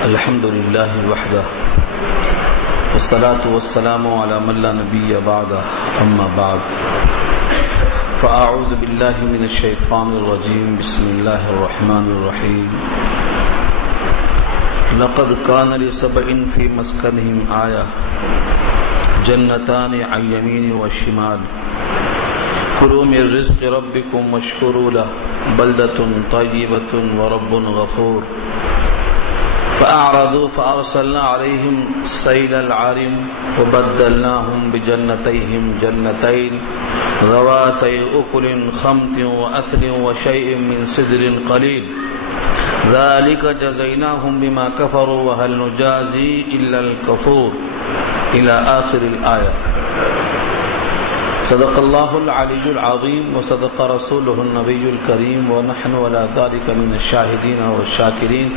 الحمد لله وحده والصلاة والسلام على من لا نبي بعده أما بعد فأعوذ بالله من الشيطان الرجيم بسم الله الرحمن الرحيم لقد كان لسبع في مسكنهم آية جنتان عن يمين وشمال كلوا من رزق ربكم واشكروا له بلدة طيبة ورب غفور فأعرضوا فأرسلنا عليهم سيل العارم وبدلناهم بجنتيهم جنتين ذواتي أكل خمط وأثل وشيء من سدر قليل ذلك جزيناهم بما كفروا وهل نجازي إلا الكفور إلى آخر الآية. صدق الله العلي العظيم وصدق رسوله النبي الكريم ونحن على ذلك من الشاهدين والشاكرين.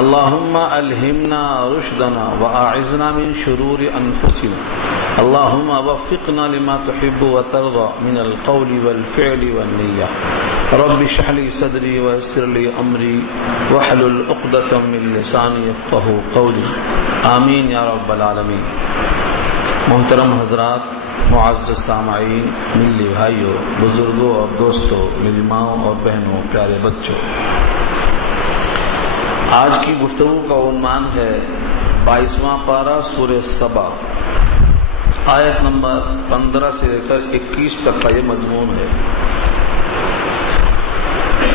اللهم ألهمنا رشدنا وأعذنا من شرور أنفسنا. اللهم وفقنا لما تحب وترضى من القول والفعل والنية. رب اشرح لي صدري ويسر لي أمري واحلل عقدة من لساني يفقهوا قولي. آمین یا رب العالمین. محترم حضرات، معزز سامعین، ملی بھائیوں، بزرگوں اور دوستوں، میری ماؤں اور بہنوں، پیارے بچوں، آج کی گفتگو کا عنوان ہے 22واں پارہ سورہ سبا، آیت نمبر 15 سے لے کر 21 تک کا یہ مضمون ہے.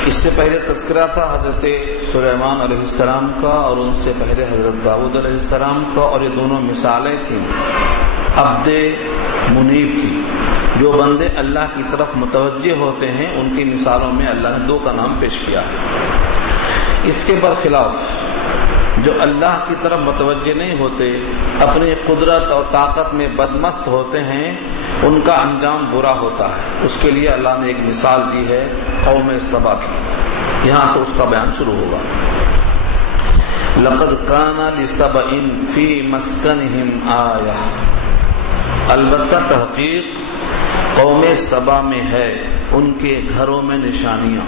اس سے پہلے تذکرہ تھا حضرت سلیمان علیہ السلام کا، اور ان سے پہلے حضرت داؤد علیہ السلام کا، اور یہ دونوں مثالیں تھیں عبد منیب کی. جو بندے اللہ کی طرف متوجہ ہوتے ہیں ان کی مثالوں میں اللہ نے 2 کا نام پیش کیا ہے. اس کے برخلاف جو اللہ کی طرف متوجہ نہیں ہوتے، اپنی قدرت اور طاقت میں بدمست ہوتے ہیں، ان کا انجام برا ہوتا ہے. اس کے لیے اللہ نے ایک مثال دی ہے قوم سبا کی. یہاں سے اس کا بیان شروع ہوگا. لقد کان لسبع فی مسکنہم آیہ، البتہ تحقیق قوم سبا میں ہے ان کے گھروں میں نشانیاں.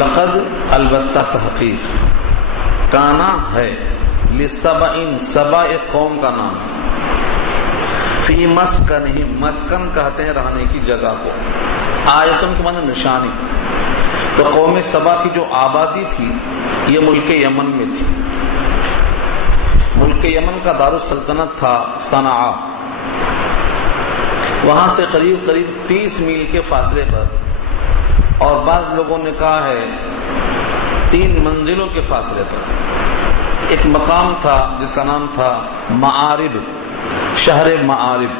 لقد البتہ تحقیق، کانا ہے، لسبع، سبا ایک قوم کا نام. فی مسکنہم، مسکن کہتے ہیں رہنے کی جگہ کو، آیتن کے معنی نشانی. تو قوم سبا کی جو آبادی تھی یہ ملک یمن میں تھی. ملک یمن کا دارالسلطنت تھا صنعاء. وہاں سے قریب 30 میل کے فاصلے پر، اور بعض لوگوں نے کہا ہے 3 منزلوں کے فاصلے پر ایک مقام تھا جس کا نام تھا معارب، شہر معارب.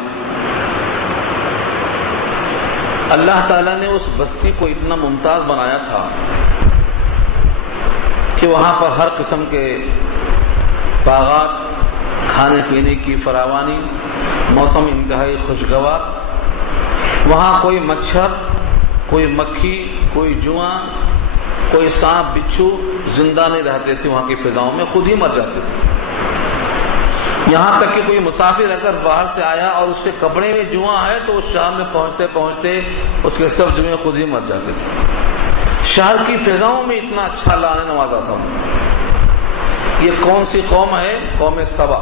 اللہ تعالیٰ نے اس بستی کو اتنا ممتاز بنایا تھا کہ وہاں پر ہر قسم کے باغات، کھانے پینے کی فراوانی، موسم انتہائی خوشگوار. وہاں کوئی مچھر، کوئی مکھی، کوئی جواں، کوئی سانپ بچھو زندہ نہیں رہتے تھے. وہاں کی فضاؤں میں خود ہی مر جاتے تھے. یہاں تک کہ کوئی مسافر اگر باہر سے آیا اور اس کے کپڑے میں جواں ہے تو اس شہر میں پہنچتے پہنچتے اس کے سب جوئیں خود ہی مر جاتے تھے. شہر کی فضاؤں میں اتنا اچھا اللہ نے نوازا تھا. یہ کون سی قوم ہے؟ قوم سبا.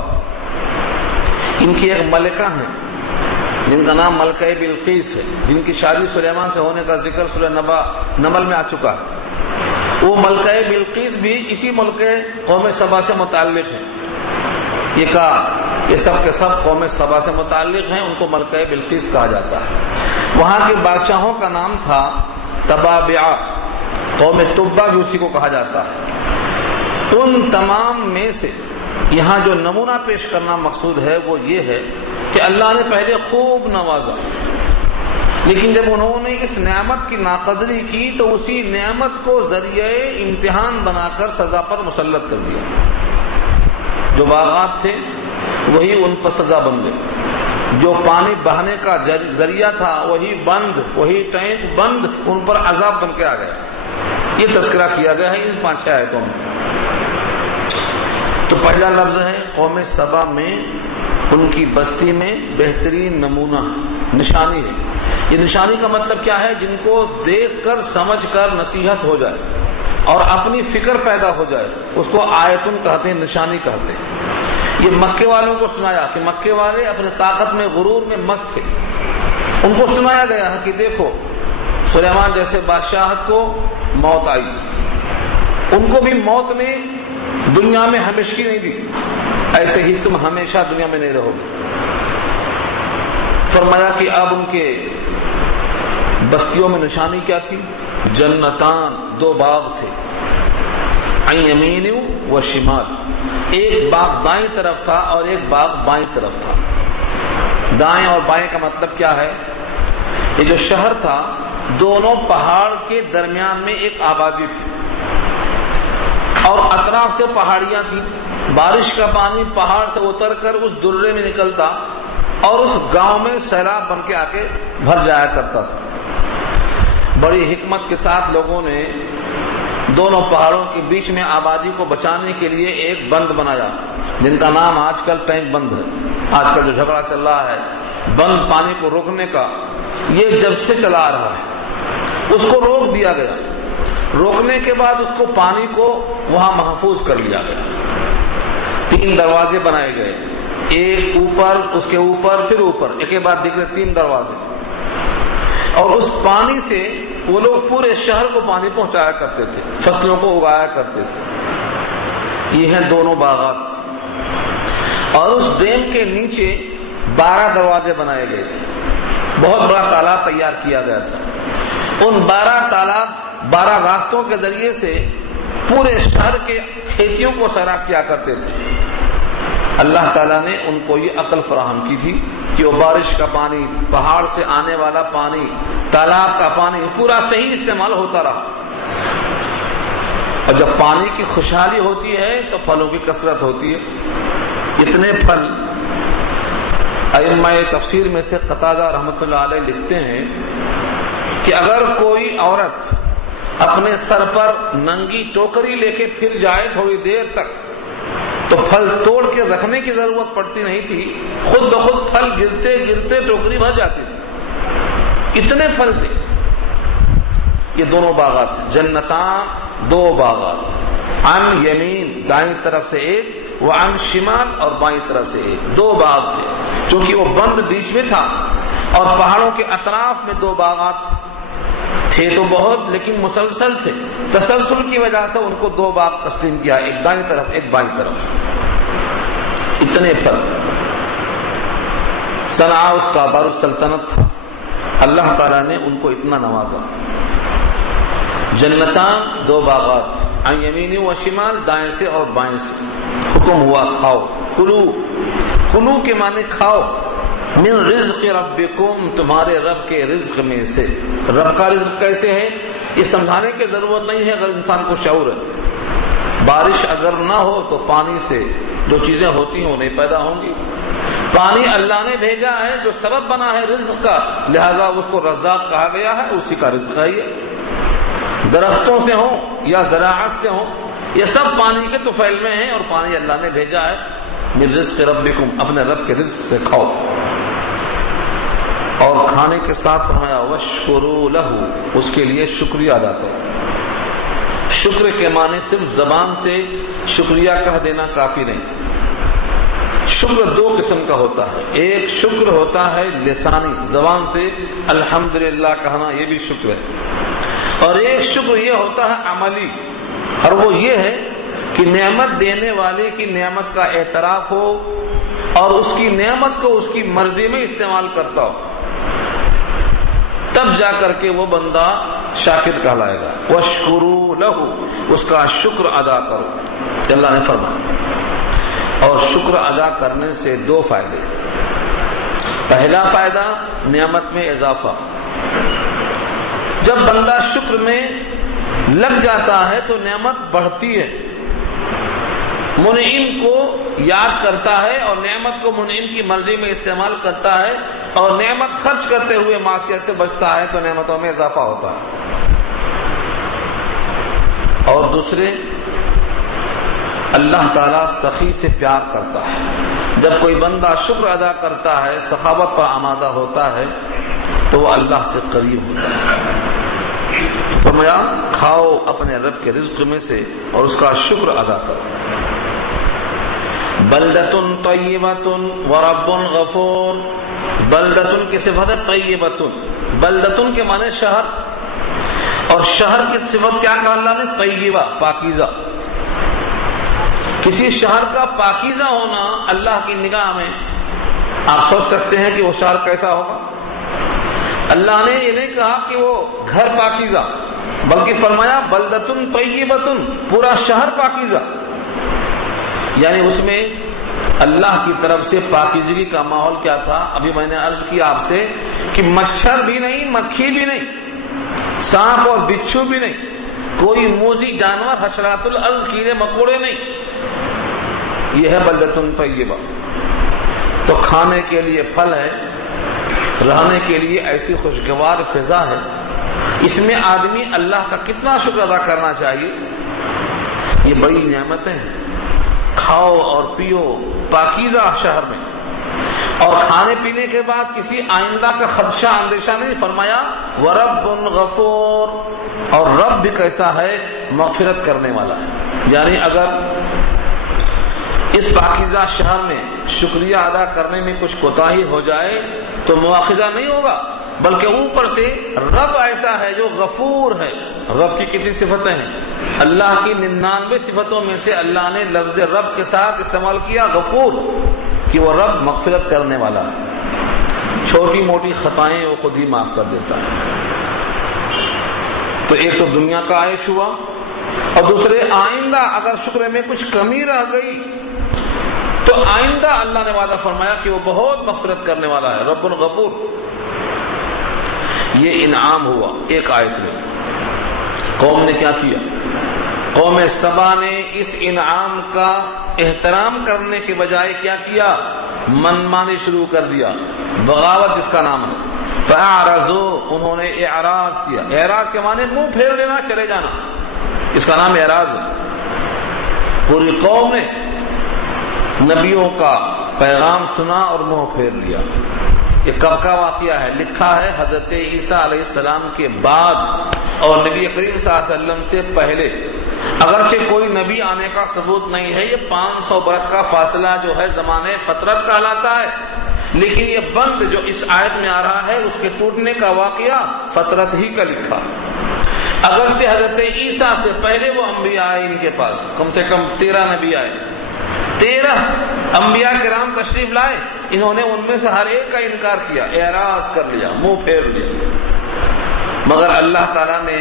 ان کی ایک ملکہ ہے جن کا نام ملکہ بلقیس ہے، جن کی شادی سلیمان سے ہونے کا ذکر سورہ نمل میں آ چکا ہے. وہ ملکہ بلقیس بھی اسی ملک قوم سبا سے متعلق ہے. یہ سب کے سب قوم سبا سے متعلق ہیں. ان کو ملکہ بلقیس کہا جاتا ہے. وہاں کے بادشاہوں کا نام تھا تبابع. قوم تبا بھی اسی کو کہا جاتا ہے. ان تمام میں سے یہاں جو نمونہ پیش کرنا مقصود ہے وہ یہ ہے کہ اللہ نے پہلے خوب نوازا، لیکن جب انہوں نے اس نعمت کی ناقدری کی تو اسی نعمت کو ذریعہ امتحان بنا کر سزا پر مسلط کر دیا. جو باغات تھے وہی ان پر سزا بن گئے. جو پانی بہانے کا ذریعہ تھا وہی بند، وہی ٹینک بند ان پر عذاب بن کے آ گیا. یہ تذکرہ کیا گیا ہے ان 5 آیتوں میں. تو پہلا لفظ ہے قوم سبا میں، ان کی بستی میں بہترین نمونہ نشانی ہے. یہ نشانی کا مطلب کیا ہے؟ جن کو دیکھ کر سمجھ کر نصیحت ہو جائے. اور اپنی فکر پیدا ہو جائے اس کو آیتن کہتے ہیں، نشانی کہتے ہیں۔ یہ مکے والوں کو سنایا کہ مکے والے اپنے طاقت میں غرور میں مست تھے، ان کو سنایا گیا ہے کہ دیکھو سلیمان جیسے بادشاہت کو موت آئی، ان کو بھی موت نے دنیا میں ہمیشگی نہیں دی، ایسے ہی تم ہمیشہ دنیا میں نہیں رہو گے۔ فرمایا کہ اب ان کے بستیوں میں نشانی کیا تھی؟ جنتان، دو باغ تھے، عن یمین و شمال، ایک باغ دائیں طرف تھا اور ایک باغ بائیں طرف تھا۔ دائیں اور بائیں کا مطلب کیا ہے؟ یہ جو شہر تھا دونوں پہاڑ کے درمیان میں ایک آبادی تھی اور اطراف سے پہاڑیاں تھیں، بارش کا پانی پہاڑ سے اتر کر اس درے میں نکلتا اور اس گاؤں میں سیلاب بن کے آ کے بھر جایا کرتا تھا۔ بڑی حکمت کے ساتھ لوگوں نے دونوں پہاڑوں کے بیچ میں آبادی کو بچانے کے لیے ایک بند بنایا، جن کا نام آج کل ٹینک بند ہے۔ آج کل جو جھگڑا چل رہا ہے بند پانی کو روکنے کا، یہ جب سے چلا آ رہا ہے، اس کو روک دیا گیا۔ روکنے کے بعد اس کو پانی کو وہاں محفوظ کر لیا گیا۔ 3 دروازے بنائے گئے، ایک اوپر، اس کے اوپر، پھر اوپر، ایک کے بعد دیکھ رہے 3 دروازے، اور اس پانی سے وہ لوگ پورے شہر کو پانی پہنچایا کرتے تھے، فصلوں کو اگایا کرتے تھے۔ یہ ہیں دونوں باغات، اور اس ڈیم کے نیچے 12 دروازے بنائے گئے تھے، بہت بڑا تالاب تیار کیا گیا تھا۔ ان 12 راستوں کے ذریعے سے پورے شہر کے کھیتیوں کو سیراب کیا کرتے تھے۔ اللہ تعالیٰ نے ان کو یہ عقل فراہم کی تھی کہ وہ بارش کا پانی، پہاڑ سے آنے والا پانی، تالاب کا پانی پورا صحیح استعمال ہوتا رہا۔ اور جب پانی کی خوشحالی ہوتی ہے تو پھلوں کی کثرت ہوتی ہے۔ اتنے پھل ائمہ تفسیر میں سے قتادہ رحمۃ اللہ علیہ لکھتے ہیں کہ اگر کوئی عورت اپنے سر پر ننگی ٹوکری لے کے پھر جائے تھوڑی دیر تک تو پھل توڑ کے رکھنے کی ضرورت پڑتی نہیں تھی، خود بخود پھل گرتے گرتے ٹوکری بھر جاتی تھی، اتنے پھل تھے۔ یہ دونوں باغات، جنتان، 2 باغات، عن یمین دائیں طرف سے ایک، وعن شمال اور بائیں طرف سے ایک، 2 باغ تھے، کیونکہ وہ بند بیچ میں تھا اور پہاڑوں کے اطراف میں 2 باغات تھے تو بہت، لیکن مسلسل تھے، تسلسل کی وجہ سے ان کو 2 باغ تقسیم کیا، ایک دائیں طرف ایک بائیں طرف۔ اتنے پھل، صنعاء اس کا دارالسلطنت تھا، اللہ تعالیٰ نے ان کو اتنا نوازا۔ جنتان، 2 باغات، عن یمین و شمال، دائیں سے اور بائیں سے، حکم ہوا کھاؤ، کلو کے معنی کھاؤ، من رزق ربکم، تمہارے رب کے رزق میں سے۔ رب کا رزق کیسے ہے یہ سمجھانے کی ضرورت نہیں ہے اگر انسان کو شعور ہے۔ بارش اگر نہ ہو تو پانی سے جو چیزیں ہوتی ہیں وہ نہیں پیدا ہوں گی۔ پانی اللہ نے بھیجا ہے جو سبب بنا ہے رزق کا، لہذا اس کو رزاق کہا گیا ہے، اسی کا رزق ہے یہ۔ درختوں سے ہوں یا زراعت سے ہوں، یہ سب پانی کے طفیل میں ہیں اور پانی اللہ نے بھیجا ہے۔ من رزق ربکم، اپنے رب کے رزق سے کھاؤ، اور کھانے کے ساتھ فرمایا واشکروا لہ، اس کے لیے شکریہ ادا کرو۔ شکر کے معنی صرف زبان سے شکریہ کہہ دینا کافی نہیں۔ شکر 2 قسم کا ہوتا ہے، ایک شکر ہوتا ہے لسانی، زبان سے الحمدللہ کہنا، یہ بھی شکر ہے، اور ایک شکر یہ ہوتا ہے عملی، اور وہ یہ ہے کہ نعمت دینے والے کی نعمت کا اعتراف ہو اور اس کی نعمت کو اس کی مرضی میں استعمال کرتا ہو، تب جا کر کے وہ بندہ شاکر کہلائے گا۔ واشکروا لہ، اس کا شکر ادا کرو، اللہ نے فرمایا۔ اور شکر ادا کرنے سے 2 فائدے۔ پہلا فائدہ نعمت میں اضافہ، جب بندہ شکر میں لگ جاتا ہے تو نعمت بڑھتی ہے، منعم کو یاد کرتا ہے اور نعمت کو منعم کی مرضی میں استعمال کرتا ہے، اور نعمت خرچ کرتے ہوئے معصیت سے بچتا ہے تو نعمتوں میں اضافہ ہوتا ہے۔ اور دوسرے، اللہ تعالیٰ سخی سے پیار کرتا ہے۔ جب کوئی بندہ شکر ادا کرتا ہے، سخاوت پر آمادہ ہوتا ہے، تو وہ اللہ سے قریب ہوتا ہے۔ فرمایا کھاؤ اپنے رب کے رزق میں سے اور اس کا شکر ادا کرو. بلدتن طیبتن ورب غفور. بلدتن کی صفت ہے طیبتن. بلدتن کے معنی شہر، اور شہر کی صفت کیا کہا اللہ نے؟ طیبہ، پاکیزہ. کسی شہر کا پاکیزہ ہونا اللہ کی نگاہ میں، آپ سوچ سکتے ہیں کہ وہ شہر کیسا ہوگا. اللہ نے یہ نہیں کہا کہ وہ گھر پاکیزہ، بلکہ فرمایا بلدتن طیبتن، پورا شہر پاکیزہ. یعنی اس میں اللہ کی طرف سے پاکیزگی کا ماحول کیا تھا؟ ابھی میں نے عرض کیا آپ سے کہ مچھر بھی نہیں، مکھی بھی نہیں، سانپ اور بچھو بھی نہیں، کوئی موذی جانور، حشرات الارض، کیڑے مکوڑے نہیں. یہ ہے بلدتن طیبہ. تو کھانے کے لیے پھل ہے، رہنے کے لیے ایسی خوشگوار فضا ہے. اس میں آدمی اللہ کا کتنا شکر ادا کرنا چاہیے. یہ بڑی نعمتیں ہیں. کھاؤ اور پیو پاکیزہ شہر میں، اور کھانے پینے کے بعد کسی آئندہ کا خدشہ اندیشہ نہیں. فرمایا ورب غفور، اور رب بھی کیسا ہے؟ مغفرت کرنے والا ہے. یعنی اگر اس پاکیزہ شہر میں شکریہ ادا کرنے میں کچھ کوتاہی ہو جائے تو مواخذہ نہیں ہوگا، بلکہ اوپر سے رب ایسا ہے جو غفور ہے. رب کی کتنی صفتیں ہیں؟ اللہ کی 99 صفتوں میں سے اللہ نے لفظ رب کے ساتھ استعمال کیا غفور، کہ وہ رب مغفرت کرنے والا ہے. چھوٹی موٹی خطائیں وہ خود ہی معاف کر دیتا ہے. تو ایک تو دنیا کا عائش ہوا، اور دوسرے آئندہ اگر شکر میں کچھ کمی رہ گئی تو آئندہ اللہ نے وعدہ فرمایا کہ وہ بہت مغفرت کرنے والا ہے، رب الغفور. یہ انعام ہوا ایک آیت میں. قوم نے کیا کیا؟ قوم سبا نے اس انعام کا احترام کرنے کے بجائے کیا کیا؟ منمانی شروع کر دیا، بغاوت جس کا نام ہے. فاعرضوا، انہوں نے اعراض کیا. اعراض کے معنی منہ پھیر لینا، چلے جانا، اس کا نام اعراض ہے. پوری قوم نے نبیوں کا پیغام سنا اور منہ پھیر لیا. یہ کب کا واقعہ ہے؟ لکھا ہے حضرت عیسیٰ علیہ السلام کے بعد اور نبی کریم صلی اللہ علیہ وسلم سے پہلے. اگرچہ کوئی نبی آنے کا ثبوت نہیں ہے، یہ 500 برس کا فاصلہ جو ہے زمانے فترت کہلاتا ہے، لیکن یہ بند جو اس آیت میں آ رہا ہے اس کے ٹوٹنے کا واقعہ فترت ہی کا لکھا. اگرچہ حضرت عیسیٰ سے پہلے وہ انبیاء آئے، ان کے پاس کم سے کم 13 نبی آئے، 13 انبیاء کرام تشریف لائے. انہوں نے ان میں سے ہر ایک کا انکار کیا، اعراض کر لیا، منہ پھیر لیا. مگر اللہ تعالیٰ نے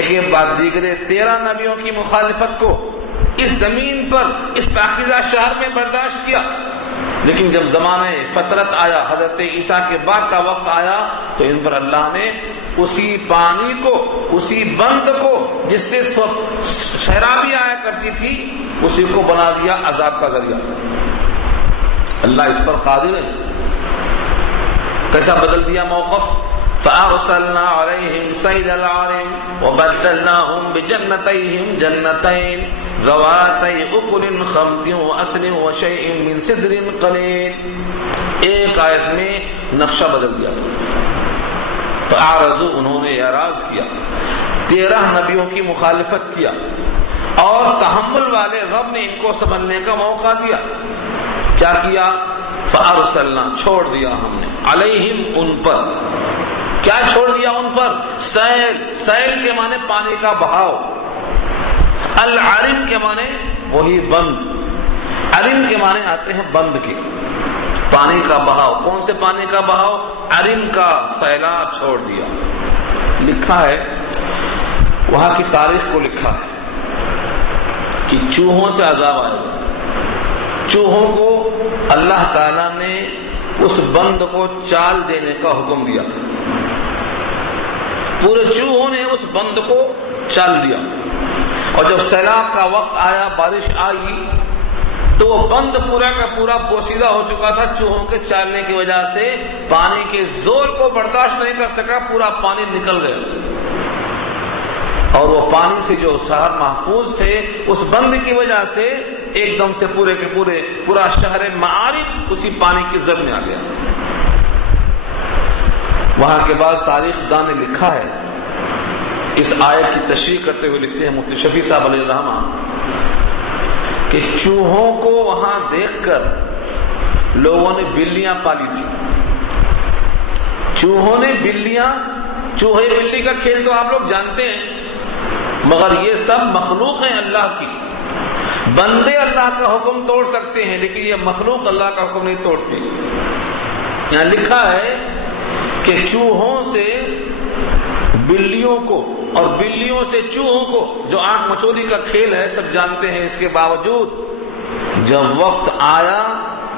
ایک بات دیگرے 13 نبیوں کی مخالفت کو اس زمین پر اس پاکیزہ شہر میں برداشت کیا. لیکن جب زمانے فترت آیا، حضرت عیسیٰ کے بعد کا وقت آیا، تو ان پر اللہ نے اسی پانی کو، اسی بند کو جس سے شرابی آیا کرتی تھی، اسی کو بنا دیا عذاب کا ذریعہ. اللہ اس پر قادر ہے. کیسا بدل دیا موقف؟ فأرسلنا عليهم سيل العرم وبدلناهم بجنتيهم جنتين ذواتي أكل خمط وأثل وشيء من سدر قليل. ایک آیت میں نقشہ بدل دیا. فأعرضوا، انہوں نے اعراض کیا، 13 نبیوں کی مخالفت کیا، اور تحمل والے رب نے ان کو سمجھنے کا موقع دیا. کیا کیا؟ فأرسلنا، چھوڑ دیا ہم نے، علیہم، ان پر. کیا چھوڑ دیا ان پر؟ سیل. سیل کے معنی پانی کا بہاؤ، العرم کے معنی وہی بند. عرم کے معنی آتے ہیں بند کے، پانی کا بہاؤ. کون سے پانی کا بہاؤ؟ عرم کا سیلاب چھوڑ دیا. لکھا ہے، وہاں کی تاریخ کو لکھا ہے کہ چوہوں سے عذاب آئے. چوہوں کو اللہ تعالیٰ نے اس بند کو چال دینے کا حکم دیا. پورے چوہوں نے اس بند کو چال دیا، اور جب سیلاب کا وقت آیا، بارش آئی، تو وہ بند پورا کا پورا پوشیدہ ہو چکا تھا. چوہوں کے چالنے کی وجہ سے پانی کے زور کو برداشت نہیں کر سکا، پورا پانی نکل گیا. اور وہ پانی سے جو شہر محفوظ تھے، اس بند کی وجہ سے ایک دم سے پورے کے پورے پورا شہر معارف اسی پانی کی زد میں آ گیا. وہاں کے بعد تاریخ دان نے لکھا ہے اس آیت کی تشریح کرتے ہوئے لکھتے ہیں مفتی شفیع صاحب علیہ الرحمہ کہ چوہوں کو وہاں دیکھ کر لوگوں نے بلیاں پالی تھی. چوہوں نے بلیاں، چوہے بلی کا کھیل تو آپ لوگ جانتے ہیں، مگر یہ سب مخلوق ہیں اللہ کی. بندے اللہ کا حکم توڑ سکتے ہیں لیکن یہ مخلوق اللہ کا حکم نہیں توڑتے. یہاں لکھا ہے کہ چوہوں سے بلیوں کو اور بلیوں سے چوہوں کو، جو آنکھ مچولی کا کھیل ہے سب جانتے ہیں، اس کے باوجود جب وقت آیا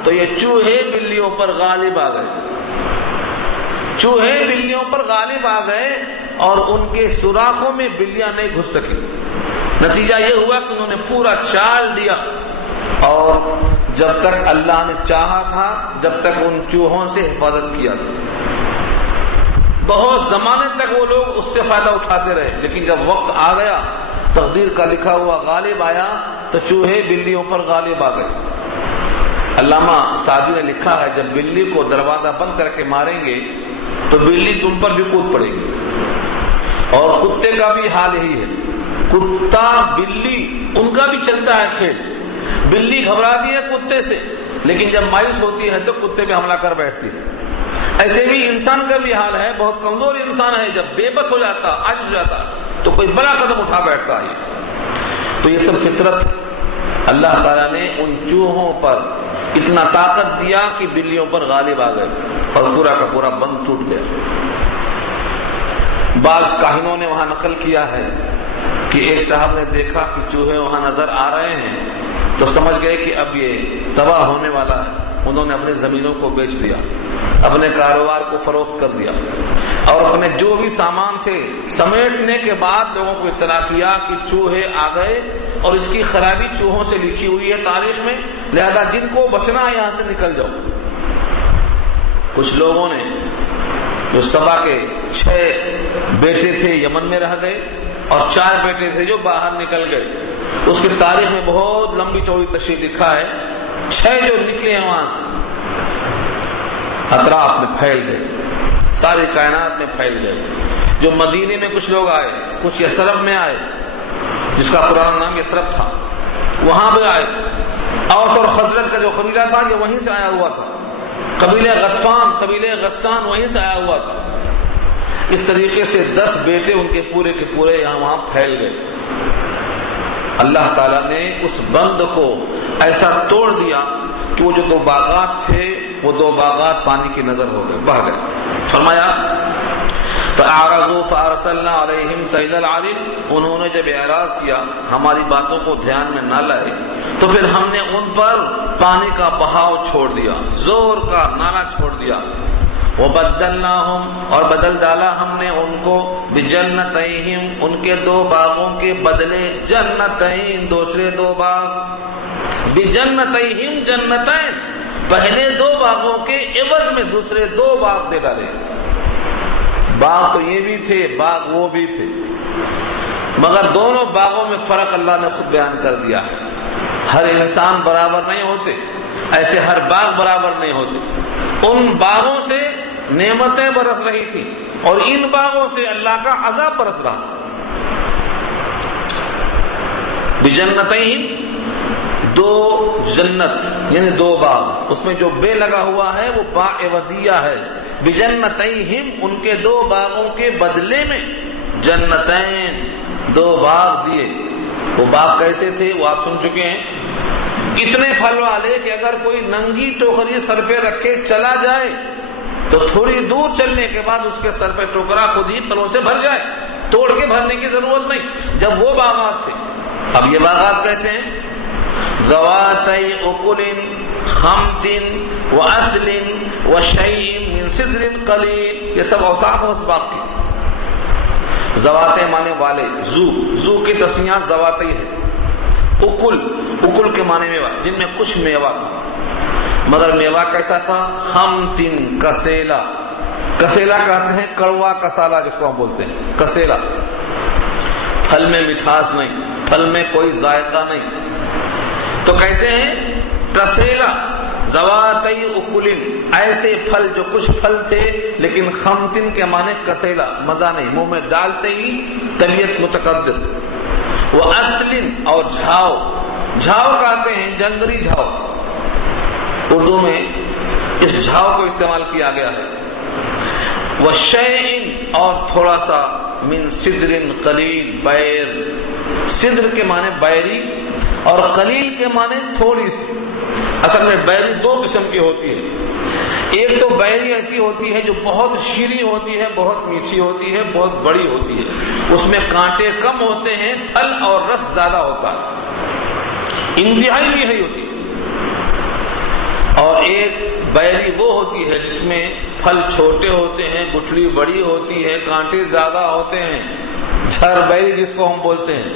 تو یہ چوہے بلیوں پر غالب آ گئے. چوہے بلیوں پر غالب آ گئے اور ان کے سوراخوں میں بلیاں نہیں گھس سکی. نتیجہ یہ ہوا کہ انہوں نے پورا چال دیا اور جب تک اللہ نے چاہا تھا جب تک ان چوہوں سے حفاظت کیا تھا. بہت زمانے تک وہ لوگ اس سے فائدہ اٹھاتے رہے، لیکن جب وقت آ گیا، تقدیر کا لکھا ہوا غالب آیا تو چوہے بلیوں پر غالب آ گئے. علامہ سعدی نے لکھا ہے جب بلی کو دروازہ بند کر کے ماریں گے تو بلی تم پر بھی کود پڑے گی. اور کتے کا بھی حال یہی ہے. کتا بلی ان کا بھی چلتا ہے کھیل. بلی گھبراتی ہے کتے سے لیکن جب مایوس ہوتی ہے تو کتے پہ حملہ کر بیٹھتی ہے. ایسے بھی انسان کا بھی حال ہے. بہت کمزور انسان ہے، جب بے بس ہو جاتا، عاجز ہو جاتا تو کوئی بڑا قدم اٹھا بیٹھتا ہے. تو یہ سب فطرت اللہ تعالیٰ نے ان چوہوں پر اتنا طاقت دیا کہ بلیوں پر غالب آ گئے اور پورا کا پورا بند ٹوٹ گیا. بعض کاہنوں نے وہاں نقل کیا ہے کہ ایک صاحب نے دیکھا کہ چوہے وہاں نظر آ رہے ہیں تو سمجھ گئے کہ اب یہ تباہ ہونے والا ہے. انہوں نے اپنی زمینوں کو بیچ دیا، اپنے کاروبار کو فروخت کر دیا اور اپنے جو بھی سامان تھے سمیٹنے کے بعد لوگوں کو اطلاع کیا کہ چوہے آ گئے اور اس کی خرابی چوہوں سے لکھی ہوئی ہے تاریخ میں، لہذا جن کو بچنا ہے یہاں سے نکل جاؤ. کچھ لوگوں نے جو سبا کے 6 بیٹے تھے یمن میں رہ گئے اور 4 بیٹے تھے جو باہر نکل گئے. اس کی تاریخ میں بہت لمبی چوڑی تشریح لکھا ہے. 6 جو نکلے ہیں وہاں اطراف میں پھیل گئے، ساری کائنات میں پھیل گئے. جو مدینے میں کچھ لوگ آئے، کچھ یثرب میں آئے جس کا پرانا نام یثرب تھا، وہاں بھی آئے. اوس اور خزرج کا جو قبیلہ تھا یہ وہیں سے آیا ہوا تھا. قبیلہ غطفان وہیں سے آیا ہوا تھا. اس طریقے سے 10 بیٹے ان کے پورے کے پورے یہاں وہاں پھیل گئے. اللہ تعالیٰ نے اس بند کو ایسا توڑ دیا کہ وہ جو 2 باغات تھے وہ 2 باغات پانی کی نظر ہو گئے، بہہ گئے. فرمایا فَأَعْرَضُوا فَأَرْسَلْنَا عَلَيْهِمْ سَيْلَ الْعَرِمِ، انہوں نے جب اعراض کیا، ہماری باتوں کو دھیان میں نہ لائے، تو پھر ہم نے ان پر پانی کا بہاؤ چھوڑ دیا، زور کا نالا چھوڑ دیا. وَبَدَّلْنَاهُمْ، اور بدل ڈالا ہم نے ان کو بِجَنَّتَيْهِمْ، ان کے 2 باغوں کے بدلے جنتین، دوسرے 2 باغ. بِجَنَّتَيْهِمْ جنتین، پہلے 2 باغوں کے عوض میں دوسرے 2 باغ دے ڈالے. باغ تو یہ بھی تھے، باغ وہ بھی تھے، مگر دونوں باغوں میں فرق اللہ نے خود بیان کر دیا ہے. ہر انسان برابر نہیں ہوتے، ایسے ہر باغ برابر نہیں ہوتے. ان باغوں سے نعمتیں برس رہی تھی اور ان باغوں سے اللہ کا عذاب برس رہا. بجنتین، 2 جنت یعنی 2 باغ، اس میں جو بے لگا ہوا ہے وہ با عوضیہ ہے. بجنتیہم، ان کے 2 باغوں کے بدلے میں جنتین، 2 باغ دیے. وہ باغ کیسے تھے وہ آپ سن چکے ہیں. اتنے پھل والے کہ اگر کوئی ننگی ٹوکری سر پہ رکھے چلا جائے تو تھوڑی دور چلنے کے بعد اس کے سر پہ ٹوکرا خود ہی پھلوں سے بھر جائے، توڑ کے بھرنے کی ضرورت نہیں. جب وہ باغات تھے، اب یہ باغات کہتے ہیں ذواتی اکل خمط واصل وشیء من سدر قلیل. یہ سب اوصاف ہیں اس باغ کی. ذواتے مانے والے، زو کی تسنیہ ذواتی ہے. اکل کے معنی میوہ، جن میں کچھ میوہ، مگر میوہ کیسا تھا؟ خمط، کسیلا. کسیلا کہتے ہیں کڑوا کسالا جس کو ہم بولتے ہیں، کسیلا. پھل میں مٹھاس نہیں، پھل میں کوئی ذائقہ نہیں، تو کہتے ہیں کسیلا. ذواتی اکل، ایسے پھل جو کچھ پھل تھے لیکن خمتن کے معنی کتیلا، مزہ نہیں، منہ میں ڈالتے ہی طبیعت متقدر، واصل اور جھاؤ، جھاؤ کہتے ہیں جنگلی جھاؤ، اردو میں اس جھاؤ کو استعمال کیا گیا ہے، وشیء اور تھوڑا سا، من سدر قلیل، بیر، سدر کے معنی بیری اور قلیل کے معنی تھوڑی سی۔ اصل میں بیری دو قسم کی ہوتی ہے، ایک تو بیری ایسی ہوتی ہے جو بہت شیریں ہوتی ہے، بہت میٹھی ہوتی ہے، بہت بڑی ہوتی ہے، اس میں کانٹے کم ہوتے ہیں، پھل اور رس زیادہ ہوتا ہے، انتہائی میٹھی ہوتی ہے۔ اور ایک بیری وہ ہوتی ہے جس میں پھل چھوٹے ہوتے ہیں، گٹھلی بڑی ہوتی ہے، کانٹے زیادہ ہوتے ہیں، جھر بیری جس کو ہم بولتے ہیں۔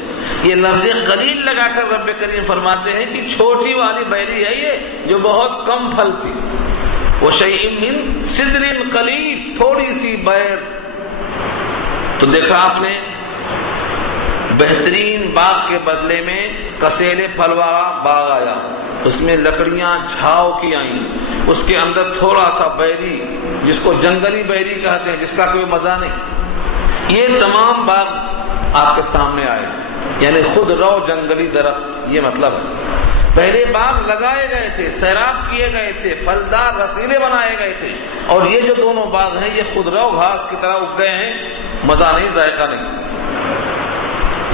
یہ لفظ قلیل لگا کر رب کریم فرماتے ہیں کہ چھوٹی والی بیری ہے یہ جو بہت کم پھل تھی، وشیء من سدر قلیل، تھوڑی سی بیر۔ تو دیکھا آپ نے بہترین باغ کے بدلے میں کسیلے پھل والا باغ آیا، اس میں لکڑیاں جھاؤ کی آئیں، اس کے اندر تھوڑا سا بیری جس کو جنگلی بیری کہتے ہیں، جس کا کوئی مزہ نہیں۔ یہ تمام باغ آپ کے سامنے آئے، یعنی خود رو جنگلی درخت، یہ مطلب ہے۔ پہلے باغ لگائے گئے تھے، سیراب کیے گئے تھے، پھلدار رسیلے بنائے گئے تھے، اور یہ جو دونوں باغ ہیں یہ خود رو گھاس کی طرح اگ گئے ہیں، مزہ نہیں، ذائقہ نہیں۔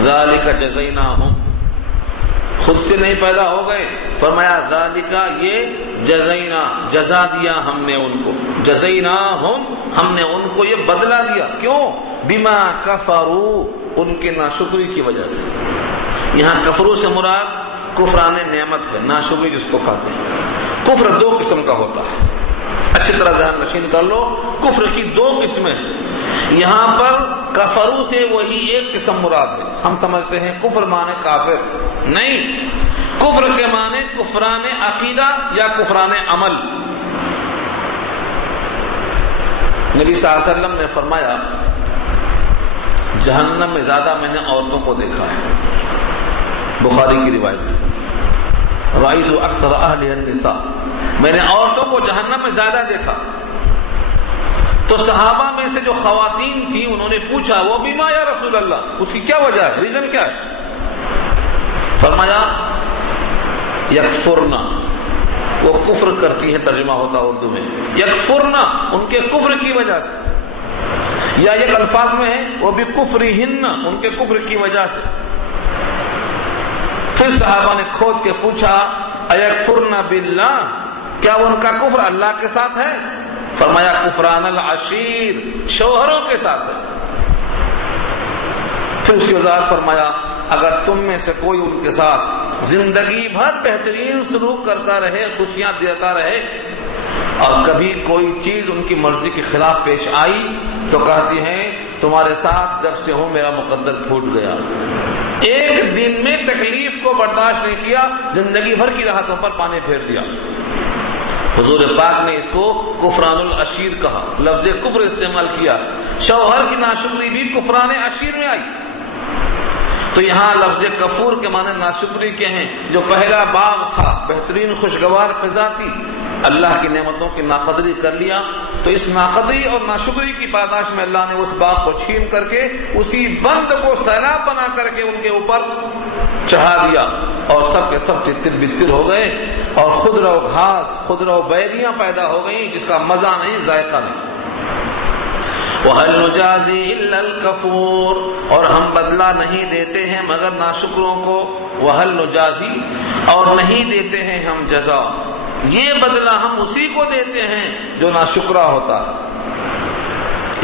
ذالک جزیناہم، خود سے نہیں پیدا ہو گئے، فرمایا ذالک، یہ جزینا، جزا دیا ہم نے ان کو، جزیناہم، ہم نے ان کو یہ بدلہ دیا، کیوں؟ بما کفروا، ان کے ناشکری کی وجہ سے۔ یہاں کفرو سے مراد کفران نعمت ہے، ناشکری جس کو کہتے ہیں۔ کفر دو قسم کا ہوتا ہے، اچھی طرح ذہن نشین کر لو، کفر کی دو قسمیں ہیں۔ یہاں پر کفرو سے وہی ایک قسم مراد ہے۔ ہم سمجھتے ہیں کفر مانے کافر، نہیں، کفر کے معنی کفران عقیدہ یا کفران عمل۔ نبی صلی اللہ علیہ وسلم نے فرمایا جہنم میں زیادہ میں نے عورتوں کو دیکھا ہے، بخاری کی روایت، رأیت اکثر اہلها النساء، میں نے عورتوں کو جہنم میں زیادہ دیکھا۔ تو صحابہ میں سے جو خواتین تھیں انہوں نے پوچھا وہ بیما یا رسول اللہ، اس کی کیا وجہ ہے، ریزن کیا ہے؟ فرمایا یکفرنا، وہ کفر کرتی ہے، ترجمہ ہوتا اردو میں یکفرنا، ان کے کفر کی وجہ سے، یا ایک الفاظ میں ہے وہ بھی کفرہن، ان کے کفر کی وجہ سے۔ پھر صحابہ نے کھود کے پوچھا ایکفرن باللہ، کیا ان کا کفر اللہ کے ساتھ ہے؟ فرمایا کفران العشیر، شوہروں کے ساتھ ہے۔ پھر اس کی وضاحت فرمایا اگر تم میں سے کوئی ان کے ساتھ زندگی بھر بہترین سلوک کرتا رہے، خوشیاں دیتا رہے، اور کبھی کوئی چیز ان کی مرضی کے خلاف پیش آئی تو کہتی ہیں تمہارے ساتھ جب سے ہوں میرا مقدر پھوٹ گیا، ایک دن میں تکلیف کو برداشت نہیں کیا، زندگی بھر کی راحتوں پر پانی پھیر دیا۔ حضور پاک نے اس کو کفران العشیر کہا، لفظ کفر استعمال کیا، شوہر کی ناشکری بھی کفران عشیر میں آئی۔ تو یہاں لفظ کفور کے معنی ناشکری کے ہیں، جو پہلا باغ تھا، بہترین خوشگوار فضا تھی، اللہ کی نعمتوں کی ناقدری کر لیا، تو اس ناقدری اور ناشکری کی پاداش میں اللہ نے اس باغ کو چھین کر کے اسی بند کو سیلاب بنا کر کے ان کے اوپر چڑھا دیا، اور سب کے سب تر بتر ہو گئے، اور خود رو گھاس، خود رو بیریاں پیدا ہو گئیں جس کا مزہ نہیں، ذائقہ نہیں۔ وَهَلْ نُجَازِي إِلَّا الْكَفُورَ، اور ہم بدلہ نہیں دیتے ہیں مگر ناشکروں کو، وَهَلْ نُجَازِي، اور نہیں دیتے ہیں ہم جزا، یہ بدلہ ہم اسی کو دیتے ہیں جو ناشکرا ہوتا۔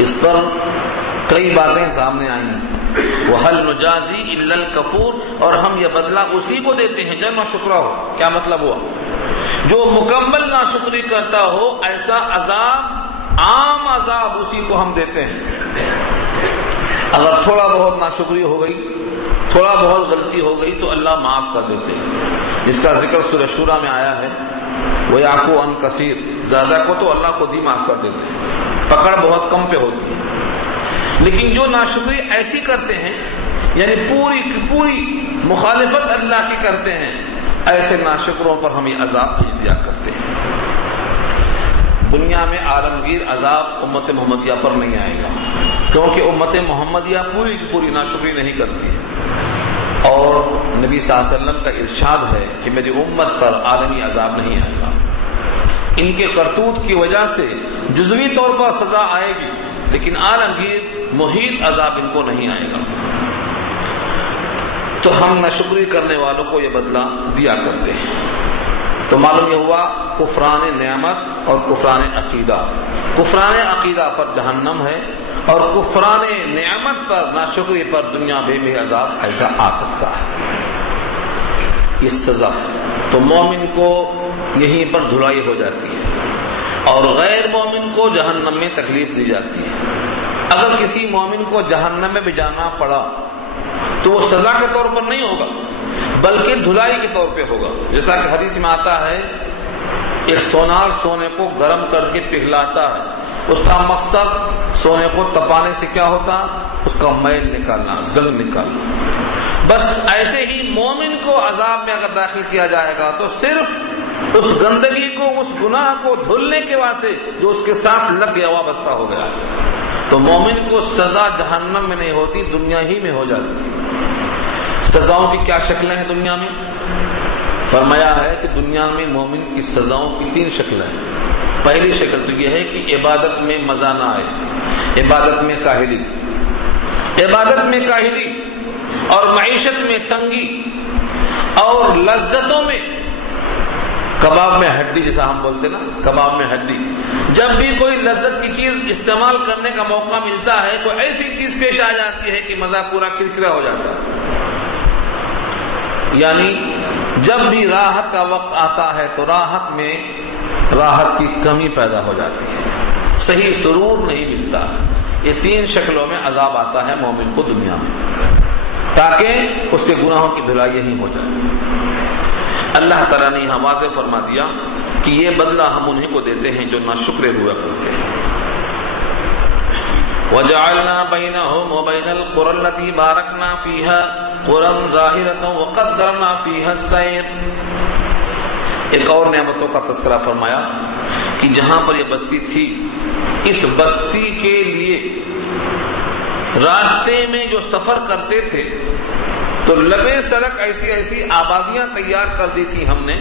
اس پر کئی باتیں سامنے آئی ہیں، وَهَلْ نُجَازِي إِلَّا الْكَفُورَ، اور ہم یہ بدلہ اسی کو دیتے ہیں جو ناشکرا ہو۔ کیا مطلب ہوا؟ جو مکمل ناشکری کرتا ہو ایسا عذاب، عام عذاب اسی کو ہم دیتے ہیں۔ اگر تھوڑا بہت ناشکری ہو گئی، تھوڑا بہت غلطی ہو گئی تو اللہ معاف کر دیتے ہیں، جس کا ذکر سورہ شورى میں آیا ہے، وَيَعْفُو عَنْ كَثِيرٍ، زیادہ کو تو اللہ خود ہی معاف کر دیتے ہیں، پکڑ بہت کم پہ ہوتی ہے۔ لیکن جو ناشکری ایسی کرتے ہیں، یعنی پوری کی پوری مخالفت اللہ کی کرتے ہیں، ایسے ناشکروں پر ہم یہ عذاب بھیج دیا کرتے ہیں۔ دنیا میں عالمگیر عذاب امت محمدیہ پر نہیں آئے گا، کیونکہ امت محمدیہ پوری کی پوری ناشکری نہیں کرتی ہے، اور نبی صلی اللہ علیہ وسلم کا ارشاد ہے کہ میری امت پر عالمی عذاب نہیں آئے گا۔ ان کے کرتوت کی وجہ سے جزوی طور پر سزا آئے گی، لیکن عالمگیر محیط عذاب ان کو نہیں آئے گا۔ تو ہم ناشکری کرنے والوں کو یہ بدلہ دیا کرتے ہیں۔ تو معلوم یہ ہوا کفران نعمت اور کفران عقیدہ۔ کفران عقیدہ پر جہنم ہے، اور کفران نعمت پر، ناشکری پر دنیا میں عذاب ایسا آ سکتا ہے، یہ سزا۔ تو مومن کو یہیں پر دھلائی ہو جاتی ہے، اور غیر مومن کو جہنم میں تکلیف دی جاتی ہے۔ اگر کسی مومن کو جہنم میں بھی جانا پڑا تو وہ سزا کے طور پر نہیں ہوگا، بلکہ دھلائی کے طور پہ ہوگا۔ جیسا کہ حدیث میں آتا ہے، ایک سونار سونے کو گرم کر کے پگھلاتا ہے، اس کا مقصد سونے کو تپانے سے کیا ہوتا؟ اس کا میل نکالنا، زنگ نکالنا۔ بس ایسے ہی مومن کو عذاب میں اگر داخل کیا جائے گا تو صرف اس گندگی کو، اس گناہ کو دھلنے کے واسطے جو اس کے ساتھ لگ گیا، وابستہ ہو گیا۔ تو مومن کو سزا جہنم میں نہیں ہوتی، دنیا ہی میں ہو جاتی ہے۔ سزاؤں کی کیا شکلیں ہیں دنیا میں؟ فرمایا ہے کہ دنیا میں مومن کی سزاؤں کی 3 شکلیں ہیں۔ پہلی شکل تو یہ ہے کہ عبادت میں مزہ نہ آئے، عبادت میں کاہلی، عبادت میں کاہلی، اور معیشت میں تنگی، اور لذتوں میں، کباب میں ہڈی، جیسا ہم بولتے نا، کباب میں ہڈی۔ جب بھی کوئی لذت کی چیز استعمال کرنے کا موقع ملتا ہے تو ایسی چیز پیش آ جاتی ہے کہ مزہ پورا کرکرا ہو جاتا ہے۔ یعنی جب بھی راحت کا وقت آتا ہے تو راحت میں راحت کی کمی پیدا ہو جاتی ہے، صحیح سرور نہیں ملتا۔ یہ 3 شکلوں میں عذاب آتا ہے مومن کو دنیا میں، تاکہ اس کے گناہوں کی دھلائی یہی ہو جائے۔ اللہ تعالیٰ نے یہاں واضح فرما دیا کہ یہ بدلہ ہم انہیں کو دیتے ہیں جو ناشکرے ہوا کرتے ہیں۔ وَجَعَلْنَا بَيْنَهُمْ وَبَيْنَ الْقُرَى الَّتِي بَارَكْنَا فِيهَا قُرًى ظَاهِرَةً وَقَدَّرْنَا فِيهَا السَّيْرَ۔ ایک اور نعمتوں کا تذکرہ فرمایا کہ جہاں پر یہ بستی تھی، اس بستی کے لیے راستے میں جو سفر کرتے تھے تو لبے سڑک ایسی ایسی آبادیاں تیار کر دی تھی ہم نے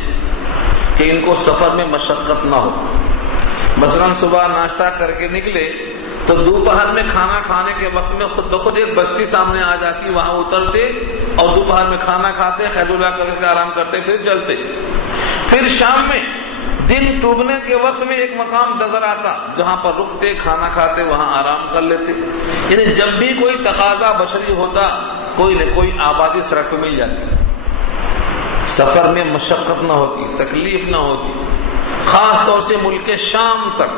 کہ ان کو سفر میں مشقت نہ ہو۔ مثلا صبح ناشتہ کر کے نکلے تو دوپہر میں کھانا کھانے کے وقت میں خود بخود ایک بستی سامنے آ جاتی، وہاں اترتے اور دوپہر میں کھانا کھاتے، خیر اللہ کر کے آرام کرتے، پھر چلتے۔ پھر شام میں دن ڈوبنے کے وقت میں ایک مقام نظر آتا جہاں پر رکتے، کھانا کھاتے، وہاں آرام کر لیتے۔ یعنی جب بھی کوئی تقاضا بشری ہوتا، کوئی نہ کوئی آبادی سڑک پہ مل جاتی، سفر میں مشقت نہ ہوتی، تکلیف نہ ہوتی۔ خاص طور سے ملک شام تک،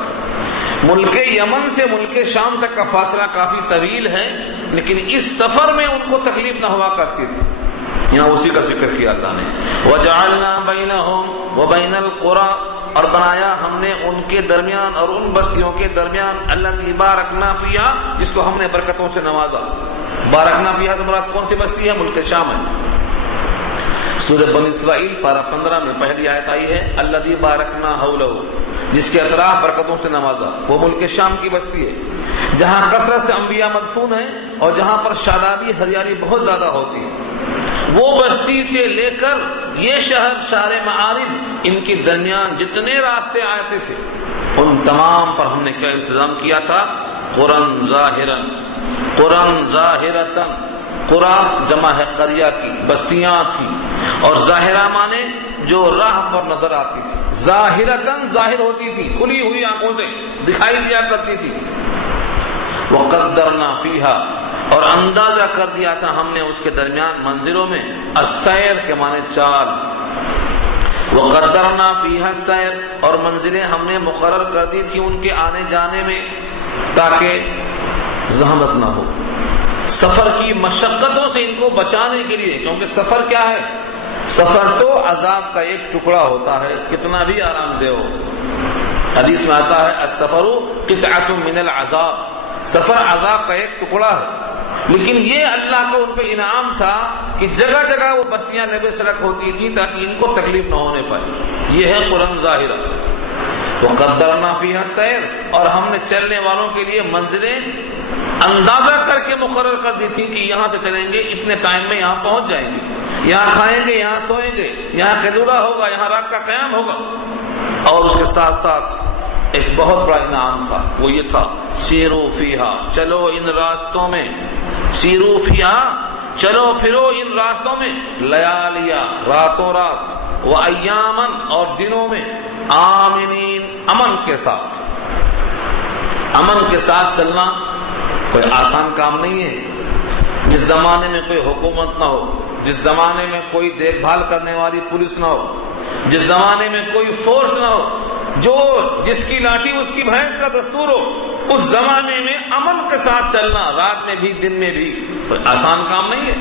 ملک یمن سے ملک شام تک کا فاصلہ کافی طویل ہے، لیکن اس سفر میں ان کو تکلیف نہ ہوا کرتی تھی۔ یہاں اسی کا ذکر کیا اللہ نے، وَجَعَلْنَا بَيْنَهُمْ وَبَيْنَ الْقُرَى، اور بنایا ہم نے ان کے درمیان اور ان بستیوں کے درمیان، الَّتِي بَارَكْنَا فِيهَا، جس کو ہم نے برکتوں سے نوازا۔ بارکنا فیہا تو مراد کون سی بستی ہے؟ ملک شام ہے۔ سورہ بنی اسرائیل پارہ 15 میں پہلی آیت آئی ہے، الَّذِي بَارَكْنَا حَوْلَهُ، جس کے اطراف برکتوں سے نوازا۔ وہ ملک شام کی بستی ہے جہاں کثرت سے انبیاء مدفون ہیں اور جہاں پر شادابی ہریالی بہت زیادہ ہوتی ہے۔ وہ بستی سے لے کر یہ شہر معارف، ان کے درمیان جتنے راستے آتے تھے ان تمام پر ہم نے کیا انتظام کیا تھا؟ قرآن ظاہرا، قرآن ظاہرتن، قرآن جمع ہے قریہ کی، بستیاں تھی، اور ظاہرہ مانے جو راہ پر نظر آتی تھی، ظاہرتن ظاہر ہوتی تھی، کھلی ہوئی آنکھوں سے دکھائی دیا کرتی تھی۔ وقدرنا فیہا، اور اندازہ کر دیا تھا ہم نے اس کے درمیان منزلوں میں، السیر کے معنی چال، وقدرنا فیہا السیر، اور منزلیں ہم نے مقرر کر دی تھی ان کے آنے جانے میں تاکہ زحمت نہ ہو، سفر کی مشقتوں سے ان کو بچانے کے لیے۔ کیونکہ سفر کیا ہے؟ سفر تو عذاب کا ایک ٹکڑا ہوتا ہے، کتنا بھی آرام دہ ہو۔ حدیث میں آتا ہے السفر قطعۃ من العذاب، سفر عذاب کا ایک ٹکڑا ہے، لیکن یہ اللہ کا ان پہ انعام تھا کہ جگہ جگہ وہ بستیاں لبے سڑک ہوتی تھی تاکہ ان کو تکلیف نہ ہونے پائے۔ یہ ہے قرآن ظاہرہ۔ وقدرنا فیہا السیر، اور ہم نے چلنے والوں کے لیے منزلیں اندازہ کر کے مقرر کر دی تھی کہ یہاں سے چلیں گے اتنے ٹائم میں یہاں پہنچ جائیں گے، یہاں کھائیں گے، یہاں سوئیں گے، یہاں قیلولہ ہوگا، یہاں رات کا قیام ہوگا۔ اور اس کے ساتھ ساتھ ایک بہت بڑا انعام تھا، وہ یہ تھا سیرو فیہا، چلو ان راستوں میں، سیرو فیہا، چلو پھرو ان راستوں میں، لیالیا، راتوں رات، و ایامن، اور دنوں میں، آمنین، امن کے ساتھ۔ امن کے ساتھ چلنا کوئی آسان کام نہیں ہے۔ جس زمانے میں کوئی حکومت نہ ہو، جس زمانے میں کوئی دیکھ بھال کرنے والی پولیس نہ ہو، جس زمانے میں کوئی فورس نہ ہو، جو جس کی لاٹھی اس کی بھینس کا دستور ہو، اس زمانے میں امن کے ساتھ چلنا، رات میں بھی دن میں بھی، کوئی آسان کام نہیں ہے۔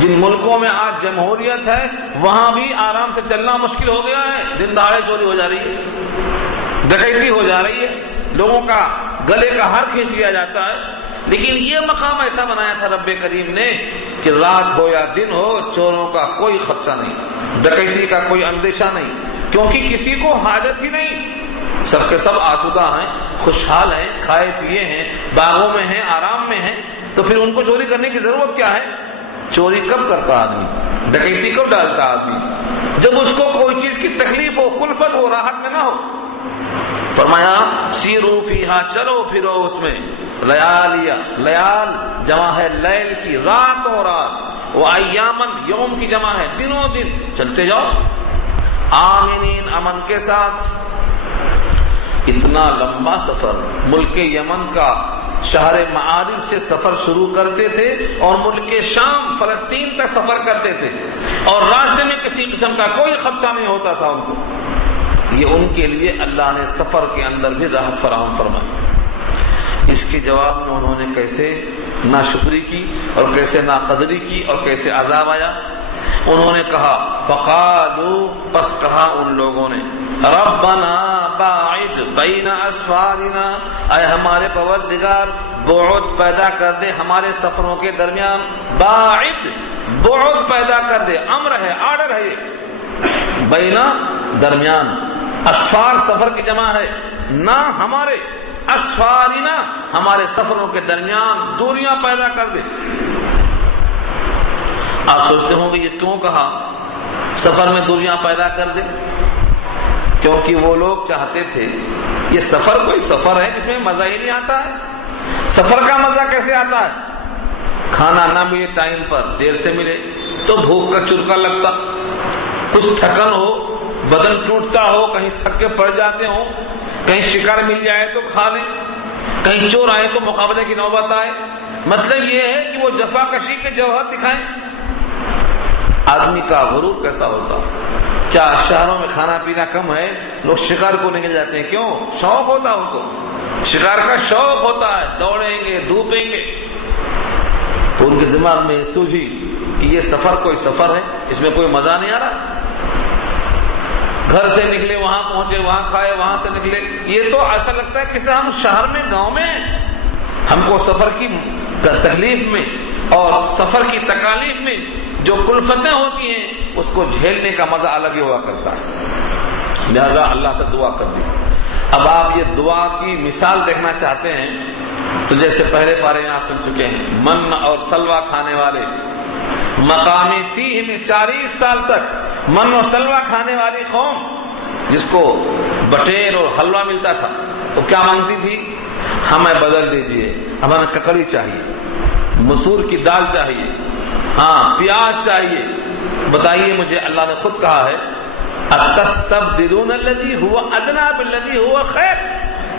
جن ملکوں میں آج جمہوریت ہے وہاں بھی آرام سے چلنا مشکل ہو گیا ہے، دن دہاڑے چوری ہو جا رہی ہے، ڈکیتی ہو جا رہی ہے، لوگوں کا گلے کا ہار کھینچ لیا جاتا ہے۔ لیکن یہ مقام ایسا بنایا تھا رب کریم نے کہ رات ہو یا دن ہو، چوروں کا کوئی خدشہ نہیں، ڈکیتی کا کوئی اندیشہ نہیں، کیونکہ کسی کو حاجت ہی نہیں، سب کے سب آسودہ ہیں، خوشحال ہیں، کھائے پیے ہیں، باغوں میں ہیں، آرام میں ہیں، تو پھر ان کو چوری کرنے کی ضرورت کیا ہے؟ چوری کب کرتا آدمی، ڈکیتی کب ڈالتا آدمی؟ جب اس کو کوئی چیز کی تکلیف ہو، کلفت ہو، راحت میں نہ ہو۔ فرمایا سیرو فیہا، چلو پھرو اس میں، لیالیا، لیال جمع ہے لیل کی، رات و رات، و ایامن، یوم کی جمع ہے دنوں دن، چلتے جاؤ، آمنین، امن کے ساتھ۔ اتنا لمبا سفر، ملک یمن کا شہر معارف سے سفر شروع کرتے تھے اور ملک شام فلسطین تک سفر کرتے تھے، اور راستے میں کسی قسم کا کوئی خدشہ نہیں ہوتا تھا ان کو۔ یہ ان کے لیے اللہ نے سفر کے اندر بھی راحت فراہم فرمائی۔ اس کے جواب میں انہوں نے کیسے ناشکری کی اور کیسے ناقدری کی اور کیسے عذاب آیا۔ انہوں نے کہا فقالوا، پس کہا ان لوگوں نے، ربنا باعد بین اسفارنا، اے ہمارے پروردگار بعد پیدا کر دے ہمارے سفروں کے درمیان، باعد، بعد پیدا کر دے، امر ہے، آرڈر ہے یہ، بینا درمیان، اسفار سفر کی جمع ہے، نہ ہمارے، اسفارنا ہمارے سفروں کے درمیان دوریاں پیدا کر دے۔ آپ سوچتے ہوں گے یہ کیوں کہا سفر میں دوریاں پیدا کر دے؟ کیونکہ وہ لوگ چاہتے تھے یہ سفر کوئی سفر ہے، اس میں مزہ ہی نہیں آتا ہے۔ سفر کا مزہ کیسے آتا ہے؟ کھانا نہ ملے ٹائم پر، دیر سے ملے تو بھوک کا چرکا لگتا، کچھ تھکن ہو، بدن ٹوٹتا ہو، کہیں تھک کے پڑ جاتے ہوں، کہیں شکار مل جائے تو کھا لیں، کہیں چور آئے تو مقابلے کی نوبت آئے۔ مطلب یہ ہے کہ وہ جفا کشی کے جوہر دکھائیں۔ آدمی کا غرور کیسا ہوتا؟ کیا شہروں میں کھانا پینا کم ہے، لوگ شکار کو نکل جاتے ہیں؟ کیوں؟ شوق ہوتا ہے ان کو، شکار کا شوق ہوتا ہے، دوڑیں گے، دھوپیں گے۔ تو ان کے دماغ میں سوجھی کہ یہ سفر کوئی سفر ہے، اس میں کوئی مزہ نہیں آ رہا۔ گھر سے نکلے وہاں پہنچے، وہاں کھائے، وہاں سے نکلے، یہ تو ایسا لگتا ہے کہ ہم شہر میں، گاؤں میں ہیں۔ ہم کو سفر کی تکلیف میں اور سفر کی تکالیف میں جو کلفتیں ہوتی ہیں اس کو جھیلنے کا مزہ الگ ہی ہوا کرتا ہے۔ لہذا اللہ سے دعا کر دی۔ اب آپ یہ دعا کی مثال دیکھنا چاہتے ہیں تو جیسے پہلے پارے میں آپ سن چکے ہیں، من اور سلوہ کھانے والے، مقام تیہ میں 40 سال تک من اور سلوہ کھانے والی قوم، جس کو بٹیر اور حلوہ ملتا تھا، وہ کیا مانگتی تھی؟ ہمیں بدل دیجئے، ہمیں ککڑی چاہیے، مسور کی دال چاہیے، ہاں پیاز چاہیے۔ بتائیے مجھے، اللہ نے خود کہا ہے اتستبدلون الذی هو ادنی بالذی هو خیر،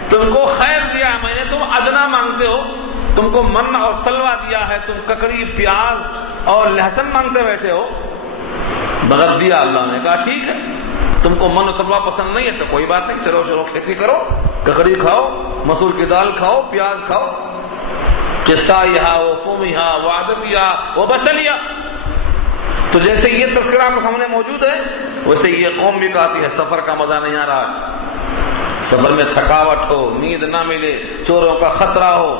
تم کو خیر دیا ہے میں نے، تم ادنا مانگتے ہو، تم کو من اور سلوہ دیا ہے، تم ککڑی، پیاز اور لہسن مانگتے بیٹھے ہو۔ بدل دیا اللہ نے، کہا ٹھیک ہے، تم کو من اور سلوہ پسند نہیں ہے تو کوئی بات نہیں، چلو چلو کھیتی کرو، ککڑی کھاؤ، مسور کی دال کھاؤ، پیاز کھاؤ، قصائیہا وفومیہا وعدسیہا وبصلیہا۔ تو جیسے یہ تذکرہ ہم سامنے موجود ہے، ویسے یہ قوم بھی کہتی ہے سفر کا مزہ نہیں آ رہا، سفر میں تھکاوٹ ہو، نیند نہ ملے، چوروں کا خطرہ ہو،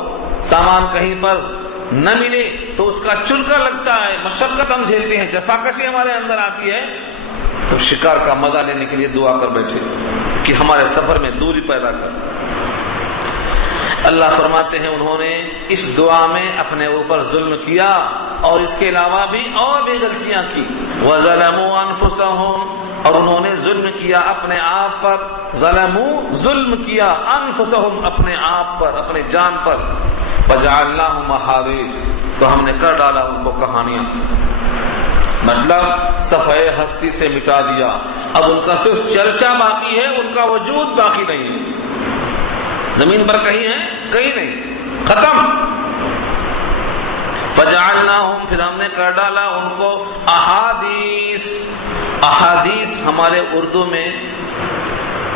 سامان کہیں پر نہ ملے تو اس کا چرکا لگتا ہے، مشقت ہم جھیلتے ہیں، جفاکشی ہمارے اندر آتی ہے، تو شکار کا مزہ لینے کے لیے دعا کر بیٹھے۔ کہ ہمارے سفر میں دوری پیدا کر۔ اللہ فرماتے ہیں انہوں نے اس دعا میں اپنے اوپر ظلم کیا اور اس کے علاوہ بھی اور بھی غلطیاں کی۔ وَظَلَمُوا أَنفُسَهُمْ، اور انہوں نے ظلم کیا اپنے آپ پر۔ ظلموا، ظلم کیا، انفسہم، اپنے آپ پر، اپنے جان پر۔ فَجَعَلْنَاهُمْ أَحَادِيثَ، تو ہم نے کر ڈالا ان کو کہانیاں، مطلب صفحہ ہستی سے مٹا دیا۔ اب ان کا صرف چرچا باقی ہے، ان کا وجود باقی نہیں ہے۔ زمین پر کہیں ہے؟ کہیں نہیں، ختم۔ فَجَعَلْنَاهُمْ، پھر ہم نے کر ڈالا ان کو احادیث۔ احادیث ہمارے اردو میں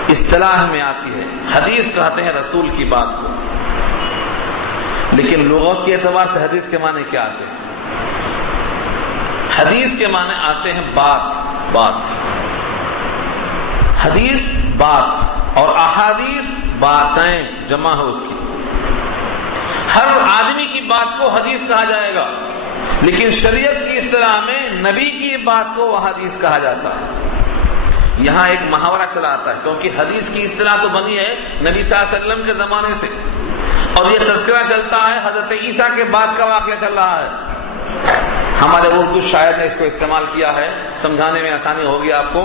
اصطلاح میں آتی ہے، حدیث کہتے ہیں رسول کی بات کو، لیکن لغت کے اعتبار سے حدیث کے معنی کیا آتے ہیں؟ حدیث کے معنی آتے ہیں بات۔ حدیث بات اور احادیث باتیں جمع ہو اس کی۔ ہر آدمی کی بات کو حدیث کہا جائے گا، لیکن شریعت کی اصطلاح میں نبی کی بات کو وہ حدیث کہا جاتا ہے۔ یہاں ایک محاورہ چلا آتا ہے، کیونکہ حدیث کی اصطلاح تو بنی ہے نبی صلی اللہ علیہ وسلم کے زمانے سے، اور یہ تذکرہ چلتا ہے حضرت عیسیٰ کے بعد کا واقعہ چل رہا ہے۔ ہمارے اردو شاعر نے اس کو استعمال کیا ہے، سمجھانے میں آسانی ہوگی آپ کو۔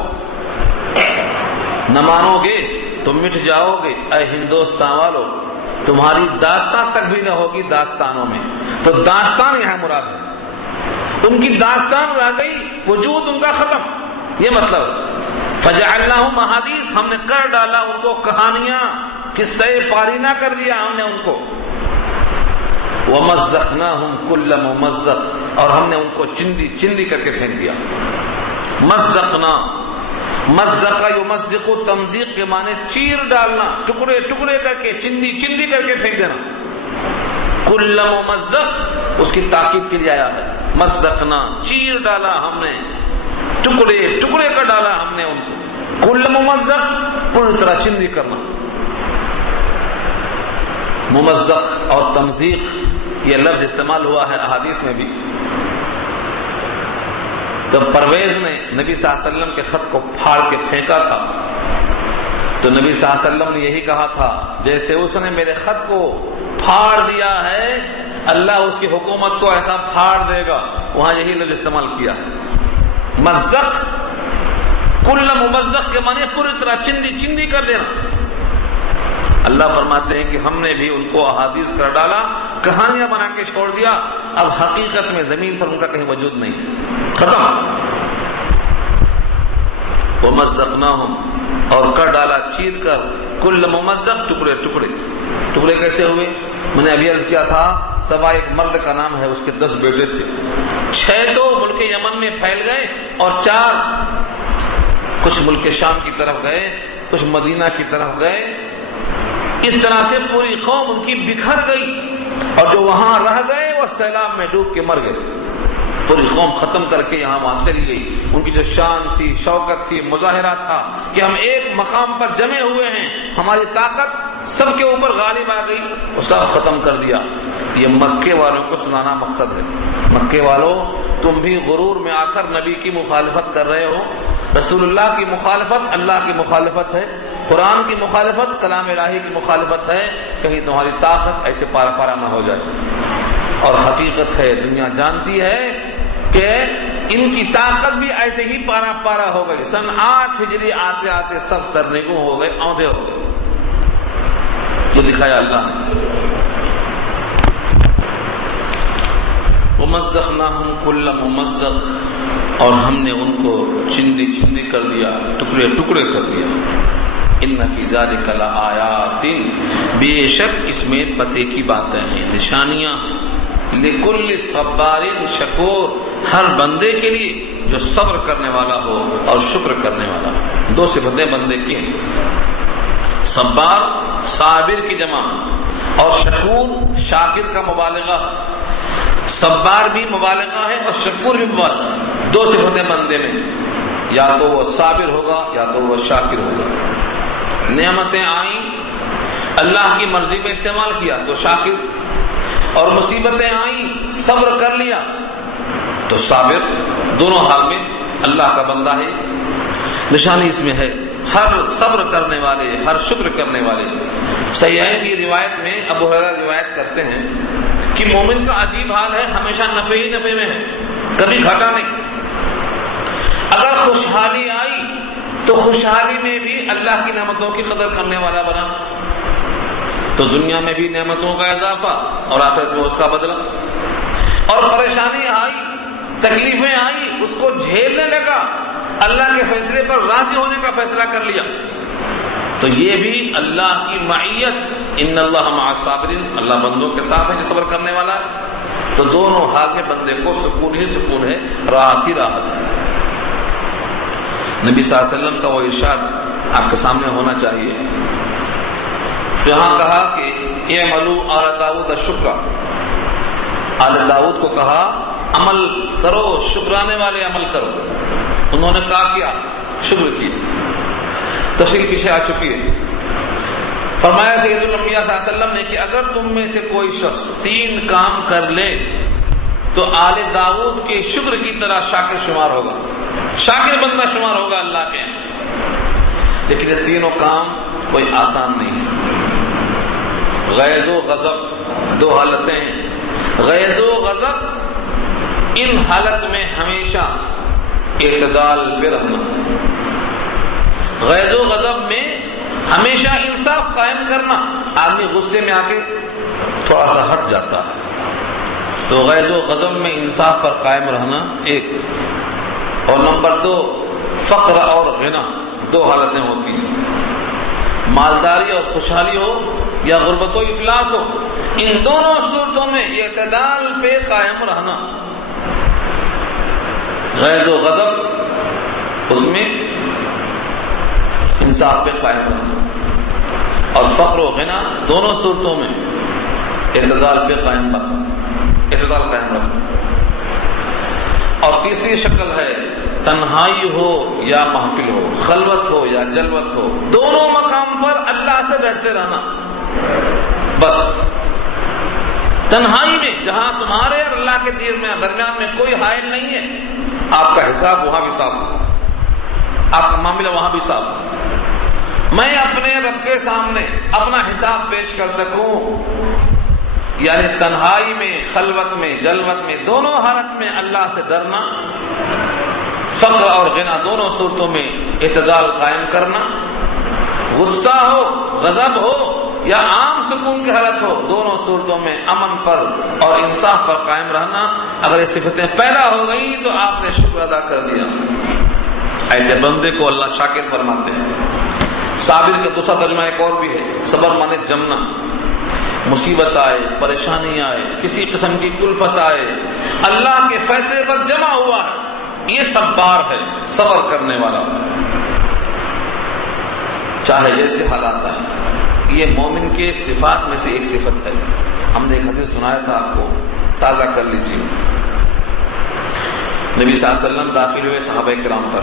نہ مانو گے تو مٹ جاؤ گے اے ہندوستان والو، تمہاری داستان تک بھی نہ ہوگی داستانوں میں۔ تو داستان یہاں مراد ہے، ان کی داستان رہ گئی، وجود ان کا ختم، یہ مطلب۔ فَجَعَلْنَاهُمْ أَحَادِيث، ہم نے کر ڈالا ان کو کہانیاں، قصہ پارینہ کر دیا ہم نے ان کو۔ وَمَزَّقْنَاهُمْ كُلَّ مُمَزَّقٍ، اور ہم نے ان کو چندی کر کے پھینک دیا۔ مزقنا، مزق یمزق، تمزیق کے معنی چیر ڈالنا، ٹکڑے ٹکڑے کر کے، چندی کر کے پھینک دینا۔ کل ممزق اس کی تاکید کے لیے آیا ہے، مزقنا، چیر ڈالا ہم نے، ٹکڑے کر ڈالا ہم نے ان کو۔ کل ممزق، پوری طرح چندی کرنا۔ ممزق اور تمزیق یہ لفظ استعمال ہوا ہے احادیث میں بھی۔ جب پرویز نے نبی صلی اللہ علیہ وسلم کے خط کو پھاڑ کے پھینکا تھا تو نبی صلی اللہ علیہ وسلم نے یہی کہا تھا، جیسے اس نے میرے خط کو پھاڑ دیا ہے اللہ اس کی حکومت کو ایسا پھاڑ دے گا، وہاں یہی لفظ استعمال کیا ہے۔ مزق، کل ممزق کے معنی پوری طرح چندی کر دینا۔ اللہ فرماتے ہیں کہ ہم نے بھی ان کو احادیث کر ڈالا، کہانیاں بنا کے چھوڑ دیا، اب حقیقت میں زمین پر ان کا کہیں وجود نہیں، ختم۔ وَمَزَّقْنَاهُمْ، اور کر ڈالا چیر کر، کل ممزق، ٹکڑے کیسے ہوئے؟ میں نے ابھی عرض کیا تھا، سبا ایک مرد کا نام ہے، اس کے 10 بیٹے تھے، 6 تو ملک یمن میں پھیل گئے اور 4 کچھ ملک شام کی طرف گئے، کچھ مدینہ کی طرف گئے۔ اس طرح سے پوری قوم ان کی بکھر گئی، اور جو وہاں رہ گئے وہ سیلاب میں ڈوب کے مر گئے۔ پوری قوم ختم کر کے یہاں وہاں چلی گئی۔ ان کی جو شان تھی، شوکت تھی، مظاہرہ تھا کہ ہم ایک مقام پر جمے ہوئے ہیں، ہماری طاقت سب کے اوپر غالب آ گئی، وہ سب ختم کر دیا۔ یہ مکے والوں کو سنانا مقصد ہے۔ مکے والوں، تم بھی غرور میں آ کر نبی کی مخالفت کر رہے ہو۔ رسول اللہ کی مخالفت اللہ کی مخالفت ہے، قرآن کی مخالفت کلام الہی کی مخالفت ہے، کہیں تمہاری طاقت ایسے پارا نہ ہو جائے۔ اور حقیقت ہے، دنیا جانتی ہے کہ ان کی طاقت بھی ایسے ہی پارا ہو گئی۔ سن 8 ہجری آتے آتے سب سرنگوں ہو گئے، اوندھے ہو گئے۔ یہ دکھایا اللہ نے۔ وَمَزَّقْنَاهُمْ كُلَّ مُمَزَّقٍ، اور ہم نے ان کو چندی کر دیا، ٹکڑے کر دیا۔ ان فی ذلک لآیات، بے شک اس میں پتے کی باتیں ہیں، نشانیاں، لکل صبار شکور، ہر بندے کے لیے جو صبر کرنے والا ہو اور شکر کرنے والا۔ 2 صفتیں بندے کی ہیں، صبار صابر کی جمع، اور شکور شاکر کا مبالغہ۔ صبار بھی مبالغہ ہے اور شکور بھی مبالغہ، 2 صفتیں بندے میں، یا تو وہ صابر ہوگا یا تو وہ شاکر ہوگا۔ نعمتیں آئیں، اللہ کی مرضی میں استعمال کیا تو شاکر، اور مصیبتیں آئیں، صبر کر لیا تو صابر۔ دونوں حال میں اللہ کا بندہ ہے۔ نشانی اس میں ہے ہر صبر کرنے والے، ہر شکر کرنے والے۔ صحیحین کی روایت میں ابو ہریرہ روایت کرتے ہیں کہ مومن کا عجیب حال ہے، ہمیشہ نفع ہی نفع میں ہے، کبھی گھاٹا نہیں۔ اگر خوشحالی آئی تو خوشحالی میں بھی اللہ کی نعمتوں کی قدر کرنے والا بنا، تو دنیا میں بھی نعمتوں کا اضافہ اور آخرت میں اس کا بدلہ۔ اور پریشانی آئی، تکلیفیں آئی، اس کو جھیلنے لگا، اللہ کے فیصلے پر راضی ہونے کا فیصلہ کر لیا، تو یہ بھی اللہ کی معیت، ان اللہ مع الصابرین، اللہ بندوں کے ساتھ ہے جو صبر کرنے والا ہے۔ تو دونوں حال میں بندے کو سکون ہی سکون ہے، راحت ہی راحت ہے۔ نبی صلی اللہ علیہ وسلم کا وہ ارشاد آپ کے سامنے ہونا چاہیے، جہاں کہا کہ اعملوا آل داؤد الشکر، آل داؤد کو کہا عمل کرو، شکرانے والے عمل کرو، انہوں نے کیا شکر کیا۔ تفصیل پیچھے آ چکی ہے۔ فرمایا سید الانبیاء صلی اللہ علیہ وسلم نے کہ اگر تم میں سے کوئی شخص 3 کام کر لے تو آل داؤد کے شکر کی طرح شاکر شمار ہوگا، شاکر بندہ شمار ہوگا اللہ کے یہاں۔ لیکن یہ تینوں کام کوئی آسان نہیں ہے۔ غیظ و غضب 2 حالتیں ہیں۔ غیظ و غضب، ان حالت میں ہمیشہ اعتدال پہ رہنا۔ غیظ و غضب میں ہمیشہ انصاف قائم کرنا۔ آدمی غصے میں آ کے تھوڑا سا ہٹ جاتا ہے، تو غیظ و غضب میں انصاف پر قائم رہنا ایک۔ اور نمبر 2 فقر اور غنا، 2 حالتیں ہوتی ہیں، مالداری اور خوشحالی ہو یا غربت و افلاس ہو، ان دونوں صورتوں میں اعتدال پہ قائم رہنا۔ غیظ و غضب اس میں انصاف پہ قائم رہنا، اور فقر و غنا دونوں صورتوں میں اعتدال پہ قائم رہنا، اعتدال قائم رہنا۔ اور تیسری شکل ہے تنہائی ہو یا محفل ہو، خلوت ہو یا جلوت ہو، دونوں مقام پر اللہ سے ڈرتے رہنا۔ بس تنہائی میں جہاں تمہارے اور اللہ کے درمیان میں کوئی حائل نہیں ہے، آپ کا حساب وہاں بھی صاف ہو، آپ کا معاملہ وہاں بھی صاف ہو، میں اپنے رب کے سامنے اپنا حساب پیش کر سکوں، یعنی تنہائی میں، خلوت میں، جلوت میں، دونوں حالت میں اللہ سے ڈرنا، فقر اور غنا دونوں صورتوں میں اعتدال قائم کرنا، غصہ ہو، غضب ہو یا عام سکون کی حالت ہو، دونوں صورتوں میں امن پر اور انصاف پر قائم رہنا۔ اگر یہ صفتیں پیدا ہو گئی تو آپ نے شکر ادا کر دیا۔ ایسے بندے کو اللہ شاکر فرماتے ہیں۔ صابر کا دوسرا ترجمہ ایک اور بھی ہے، صبر مانے جمنا، مصیبت آئے، پریشانی آئے، کسی قسم کی کلفت آئے، اللہ کے فیصلے پر جمع ہوا ہے، یہ صبار ہے، صبر کرنے والا، چاہے جیسے حالات آئے۔ یہ مومن کے صفات میں سے ایک صفت ہے۔ ہم نے ایک حدیث سنایا تھا، آپ کو تازہ کر لیجیے۔ نبی صلی اللہ علیہ وسلم داخل ہوئے صحابہ کرام پر،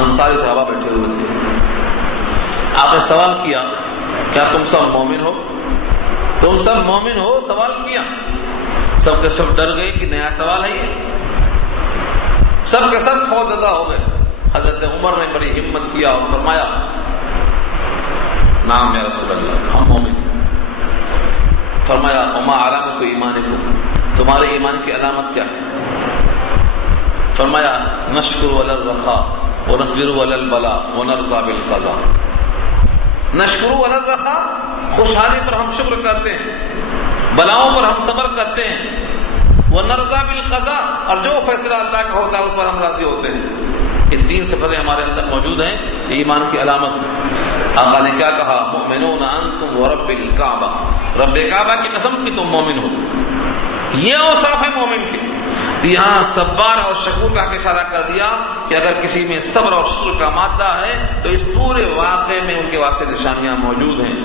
انصاری صحابہ بیٹھے ہوئے تھے۔ آپ نے سوال کیا کیا تم سب مومن ہو؟ تم سب مومن ہو؟ سوال کیا، سب کے سب ڈر گئے کہ نیا سوال ہے یہ، سب کے سب خوفزدہ ہو گئے۔ حضرت عمر نے بڑی ہمت کیا اور فرمایا نام یا رسول اللہ، ہم مومن۔ فرمایا وما علامت ایمانکم، تمہارے ایمان کی علامت کیا ہے؟ فرمایا نشکر علی الرخاء ونصبر علی البلاء ونرضى بالقضاء۔ نشکر علی الرخاء، خوشحالی پر ہم شکر کرتے ہیں، بلاؤں پر ہم صبر کرتے ہیں، ونرضى بالقضاء، اور جو فیصلہ اللہ کا ہوتا ہے اس پر ہم راضی ہوتے ہیں۔ یہ 3 صفتیں ہمارے اندر موجود ہیں، یہ ایمان کی علامت۔ آقا نے کیا کہا؟ مؤمنون انتم ورب الکعبہ، رب کعبہ کی قسم کہ تم مومن ہو۔ یہ اوصاف ہے مومن کے۔ یہاں صبار اور شکور کا اشارہ کر دیا کہ اگر کسی میں صبر اور شکر کا مادہ ہے تو اس پورے واقعے میں ان کے واسطے نشانیاں موجود ہیں،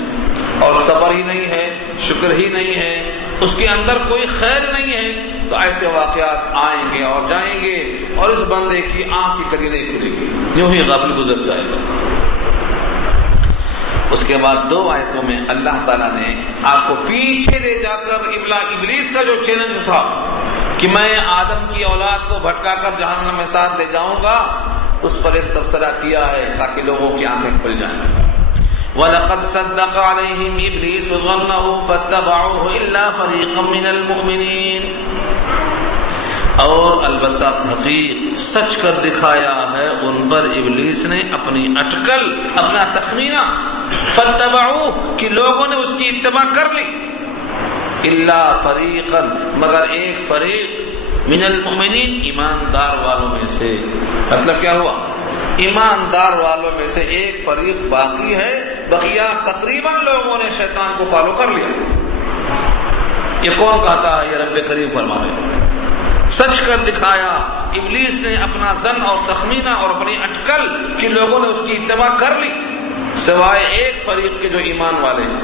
اور صبر ہی نہیں ہے، شکر ہی نہیں ہے، اس کے اندر کوئی خیر نہیں ہے، تو ایسے واقعات آئیں گے اور جائیں گے، اور اس بندے کی آنکھ کی کڑی نہیں کھلے گی، یوں ہی غافل گزر جائے گا۔ اس کے بعد 2 آیتوں میں اللہ تعالیٰ نے آپ کو پیچھے لے جا کر ابلیس کا جو چیلنج تھا کہ میں آدم کی اولاد کو بھٹکا کر جہنم میں ساتھ لے جاؤں گا، اس پر ایک تبصرہ کیا ہے تاکہ لوگوں کی آنکھیں کھل جائیں. وَلَقَدْ صَدَّقَ عَلَيْهِمْ إِبْلِيسُ ظَنَّهُ فَاتَّبَعُوهُ إِلَّا فَرِيقًا مِنَ الْمُؤْمِنِينَ. اور البتہ تحقیق سچ کر دکھایا ہے ان پر ابلیس نے اپنی اٹکل، اپنا تخمینہ، فَاتَّبَعُوهُ کہ لوگوں نے اس کی اتباع کر لی، إِلَّا فَرِيقًا مگر ایک فریق، من المؤمنین ایماندار والوں میں سے. مطلب کیا ہوا؟ ایماندار والوں میں سے ایک فریق باقی ہے، بقیہ تقریباً لوگوں نے شیطان کو فالو کر لیا. یہ کون کہتا ہے؟ یہ رب کریم فرما رہے ہیں. سچ کر دکھایا ابلیس نے اپنا ظن اور تخمینہ اور اپنی اٹکل کہ لوگوں نے اس کی اتباع کر لی سوائے ایک فریق کے جو ایمان والے ہیں.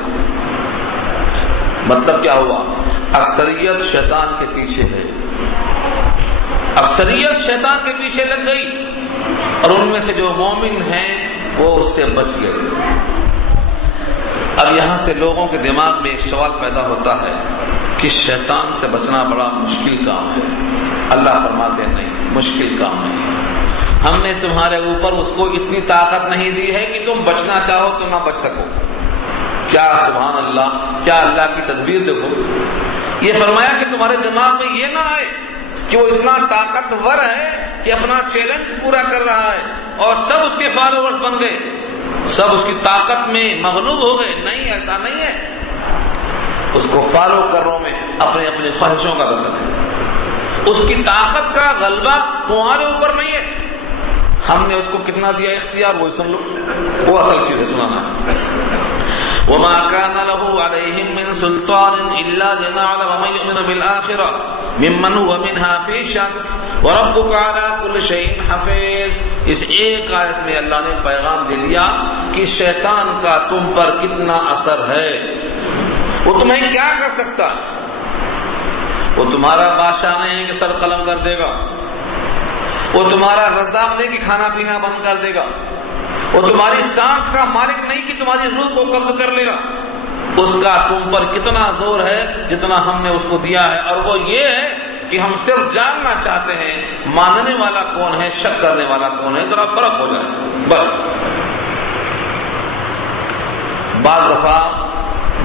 مطلب کیا ہوا؟ اکثریت شیطان کے پیچھے ہے، اکثریت شیطان کے پیچھے لگ گئی اور ان میں سے جو مومن ہیں وہ اس سے بچ گئے. اب یہاں سے لوگوں کے دماغ میں ایک سوال پیدا ہوتا ہے کہ شیطان سے بچنا بڑا مشکل کام ہے. اللہ فرماتے ہیں نہیں، مشکل کام نہیں. ہم نے تمہارے اوپر اس کو اتنی طاقت نہیں دی ہے کہ تم بچنا چاہو تو نہ بچ سکو. کیا سبحان اللہ، کیا اللہ کی تدبیر دیکھو. یہ فرمایا کہ تمہارے دماغ میں یہ نہ آئے کہ وہ اتنا طاقتور ہے کہ اپنا چیلنج پورا کر رہا ہے اور سب اس کے فالوورز بن گئے، سب اس کی طاقت میں مغلوب ہو گئے. نہیں، ایسا نہیں ہے. اس کو فالو کرنے میں اپنے اپنے خواہشوں کا بدل ہے. اس کی طاقت کا غلبہ تمہارے اوپر نہیں ہے. ہم نے اس کو کتنا دیا اختیار وہ سن لو، وہ اصل چیز ہے سنانا ہے. وما كان له عليهم من سلطان إلا لنعلم من يؤمن بالآخرة ممن هو منها في شك وربك على كل شيء حفيظ. اس ایک آیت میں اللہ نے پیغام دے دیا کہ شیطان کا تم پر کتنا اثر ہے. وہ تمہیں کیا کر سکتا ہے؟ وہ تمہارا بادشاہ نہیں ہے کہ سر قلم کر دے گا. وہ تمہارا رزاق نہیں کہ کھانا پینا بند کر دے گا. وہ تمہاری سانس کا مالک نہیں کہ تمہاری روح کو قبض کر لے گا. اس کا تم پر کتنا زور ہے جتنا ہم نے اس کو دیا ہے، اور وہ یہ ہے کہ ہم صرف جاننا چاہتے ہیں ماننے والا کون ہے، شک کرنے والا کون ہے. ذرا فرق ہو جائے بس. بعض دفعہ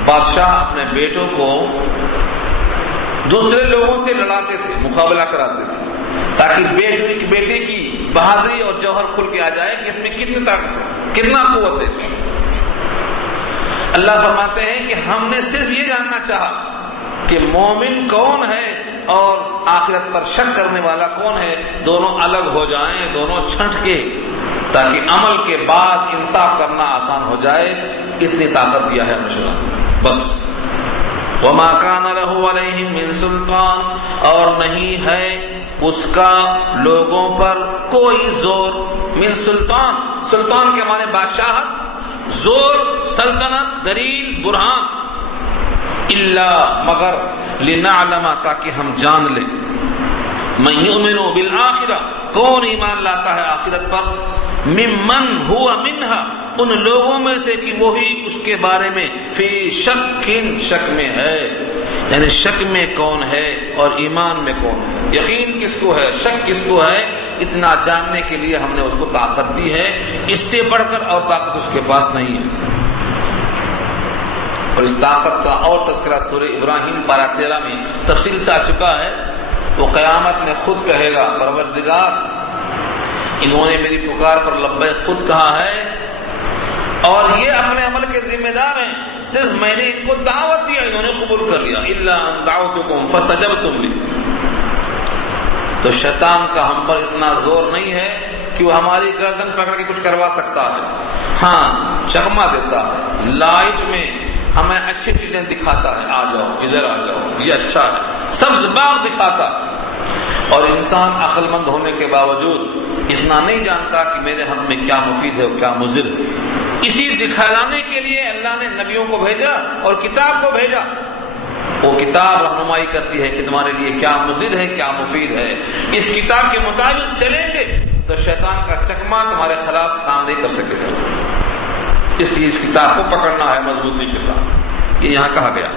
بادشاہ اپنے بیٹوں کو دوسرے لوگوں سے لڑاتے تھے، مقابلہ کراتے تھے تاکہ بیٹے کی بہادری اور جوہر کھل کے آ جائے کہ اس میں کتنی طاقت، کتنا قوت ہے. اللہ فرماتے ہیں کہ ہم نے صرف یہ جاننا چاہا کہ مومن کون ہے اور آخرت پر شک کرنے والا کون ہے. دونوں الگ ہو جائیں، دونوں چھنٹ کے، تاکہ عمل کے بعد انصاف کرنا آسان ہو جائے. اتنی طاقت دیا ہے مشورہ بس. وما كان له عليهم من سلطان، اور نہیں ہے اس کا لوگوں پر کوئی زور. من سلطان، سلطان کے معنی بادشاہت، زور، سلطنت، دلیل، برہان. الا مگر لنعلم تاکہ ہم جان لیں من یؤمن بالآخرہ کون ایمان لاتا ہے آخرت پر، ممن هو منها ان لوگوں میں سے کہ وہی اس کے بارے میں فی شک میں ہے. یعنی شک میں کون ہے اور ایمان میں کون ہے، یقین کس کو ہے، شک کس کو ہے. اتنا جاننے کے لیے ہم نے اس کو طاقت دی ہے. اس سے بڑھ کر اور طاقت اس کے پاس نہیں ہے. اور اس طاقت کا اور تذکرہ سورہ ابراہیم پارہ 13 میں تفصیل سے آ چکا ہے. وہ قیامت میں خود کہے گا پروردگار انہوں نے میری پکار پر لبیک خود کہا ہے اور یہ اپنے عمل کے ذمہ دار ہیں. صرف میں نے ان کو دعوت دیا، انہوں نے قبول کر لیا. الا ان دعوتکم فاستجبتم لی. تو شیطان کا ہم پر اتنا زور نہیں ہے کہ وہ ہماری گردن پکڑ کے کچھ کروا سکتا ہے. ہاں چکما دیتا ہے، لائٹ میں ہمیں اچھی چیزیں دکھاتا ہے، آ جاؤ ادھر آ جاؤ یہ اچھا ہے، سبز باغ دکھاتا. اور انسان عقل مند ہونے کے باوجود اتنا نہیں جانتا کہ میرے حق میں کیا مفید ہے اور کیا مضر ہے. اسی دکھانے کے لیے اللہ نے نبیوں کو بھیجا اور کتاب کو بھیجا. وہ کتاب رہنمائی کرتی ہے کہ تمہارے لیے کیا مضر ہے کیا مفید ہے. اس کتاب کے مطابق چلیں گے تو شیطان کا چکما تمہارے خلاف کام نہیں کر سکے گا. اس لیے اس کتاب کو پکڑنا ہے مضبوطی کے ساتھ. یہ یہاں کہا گیا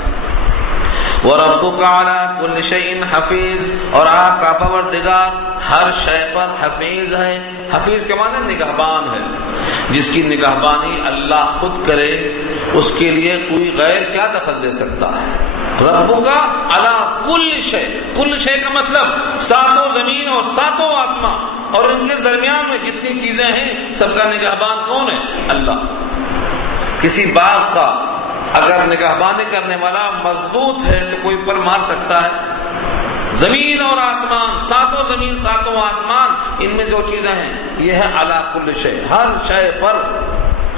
وَرَبُّكَ عَلَى كُلِّ شَيْءٍ حَفِيظٌ، اور آپ کا پروردگار ہر شے پر حفیظ ہے۔ حفیظ کے معنی نگہبان ہے، جس کی نگہبانی اللہ خود کرے اس کے لیے کوئی غیر کیا دخل دے سکتا ہے۔ ربک علی کل شے، کل شے کا مطلب ساتوں زمین اور ساتوں آسمان اور ان کے درمیان میں جتنی چیزیں ہیں سب کا نگہبان کون ہے؟ اللہ۔ کسی باغ کا اگر نگہبانی کرنے والا مضبوط ہے تو کوئی پر مار سکتا ہے؟ زمین اور آسمان، ساتوں زمین ساتوں آسمان، ان میں جو چیزیں ہیں یہ ہے علی کل شے، ہر شے پر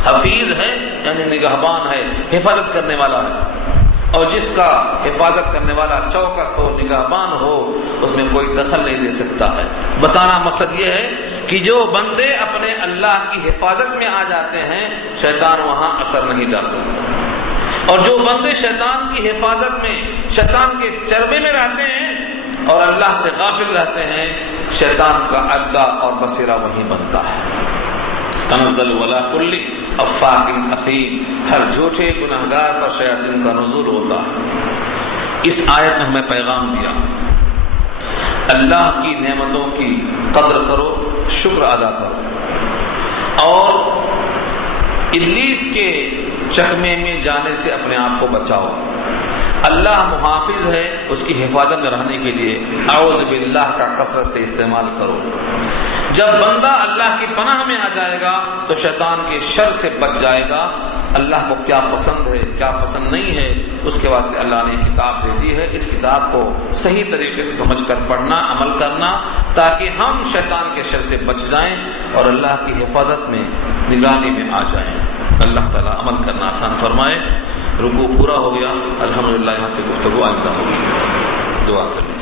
حفیظ ہے، یعنی نگہبان ہے، حفاظت کرنے والا ہے۔ اور جس کا حفاظت کرنے والا چوکس ہو، نگہبان ہو، اس میں کوئی دخل نہیں دے سکتا ہے۔ بتانا مقصد یہ ہے کہ جو بندے اپنے اللہ کی حفاظت میں آ جاتے ہیں شیطان وہاں اثر نہیں ڈالتا، اور جو بندے شیطان کی حفاظت میں، شیطان کے چربے میں رہتے ہیں اور اللہ سے غافل رہتے ہیں، شیطان کا اڈا اور بسیرا وہی بنتا ہے۔ تنزل ولا کل افاک اثیم، ہر جھوٹے گنہگار پر شیاطین کا نزول ہوتا ہے۔ اس آیت میں ہمیں پیغام دیا، اللہ کی نعمتوں کی قدر کرو، شکر ادا کرو، اور ابلیس کے چکمے میں جانے سے اپنے آپ کو بچاؤ۔ اللہ محافظ ہے، اس کی حفاظت میں رہنے کے لیے اعوذ باللہ کا کثرت سے استعمال کرو۔ جب بندہ اللہ کی پناہ میں آ جائے گا تو شیطان کے شر سے بچ جائے گا۔ اللہ کو کیا پسند ہے کیا پسند نہیں ہے اس کے واسطے اللہ نے کتاب دے دی ہے۔ اس کتاب کو صحیح طریقے سے سمجھ کر پڑھنا، عمل کرنا، تاکہ ہم شیطان کے شر سے بچ جائیں اور اللہ کی حفاظت میں، نگرانی میں آ جائیں۔ اللہ تعالیٰ عمل کرنا آسان فرمائے۔ رکوع پورا ہو گیا، الحمدللہ۔ یہاں سے گفتگو آئندہ ہوگی، دعا کریں۔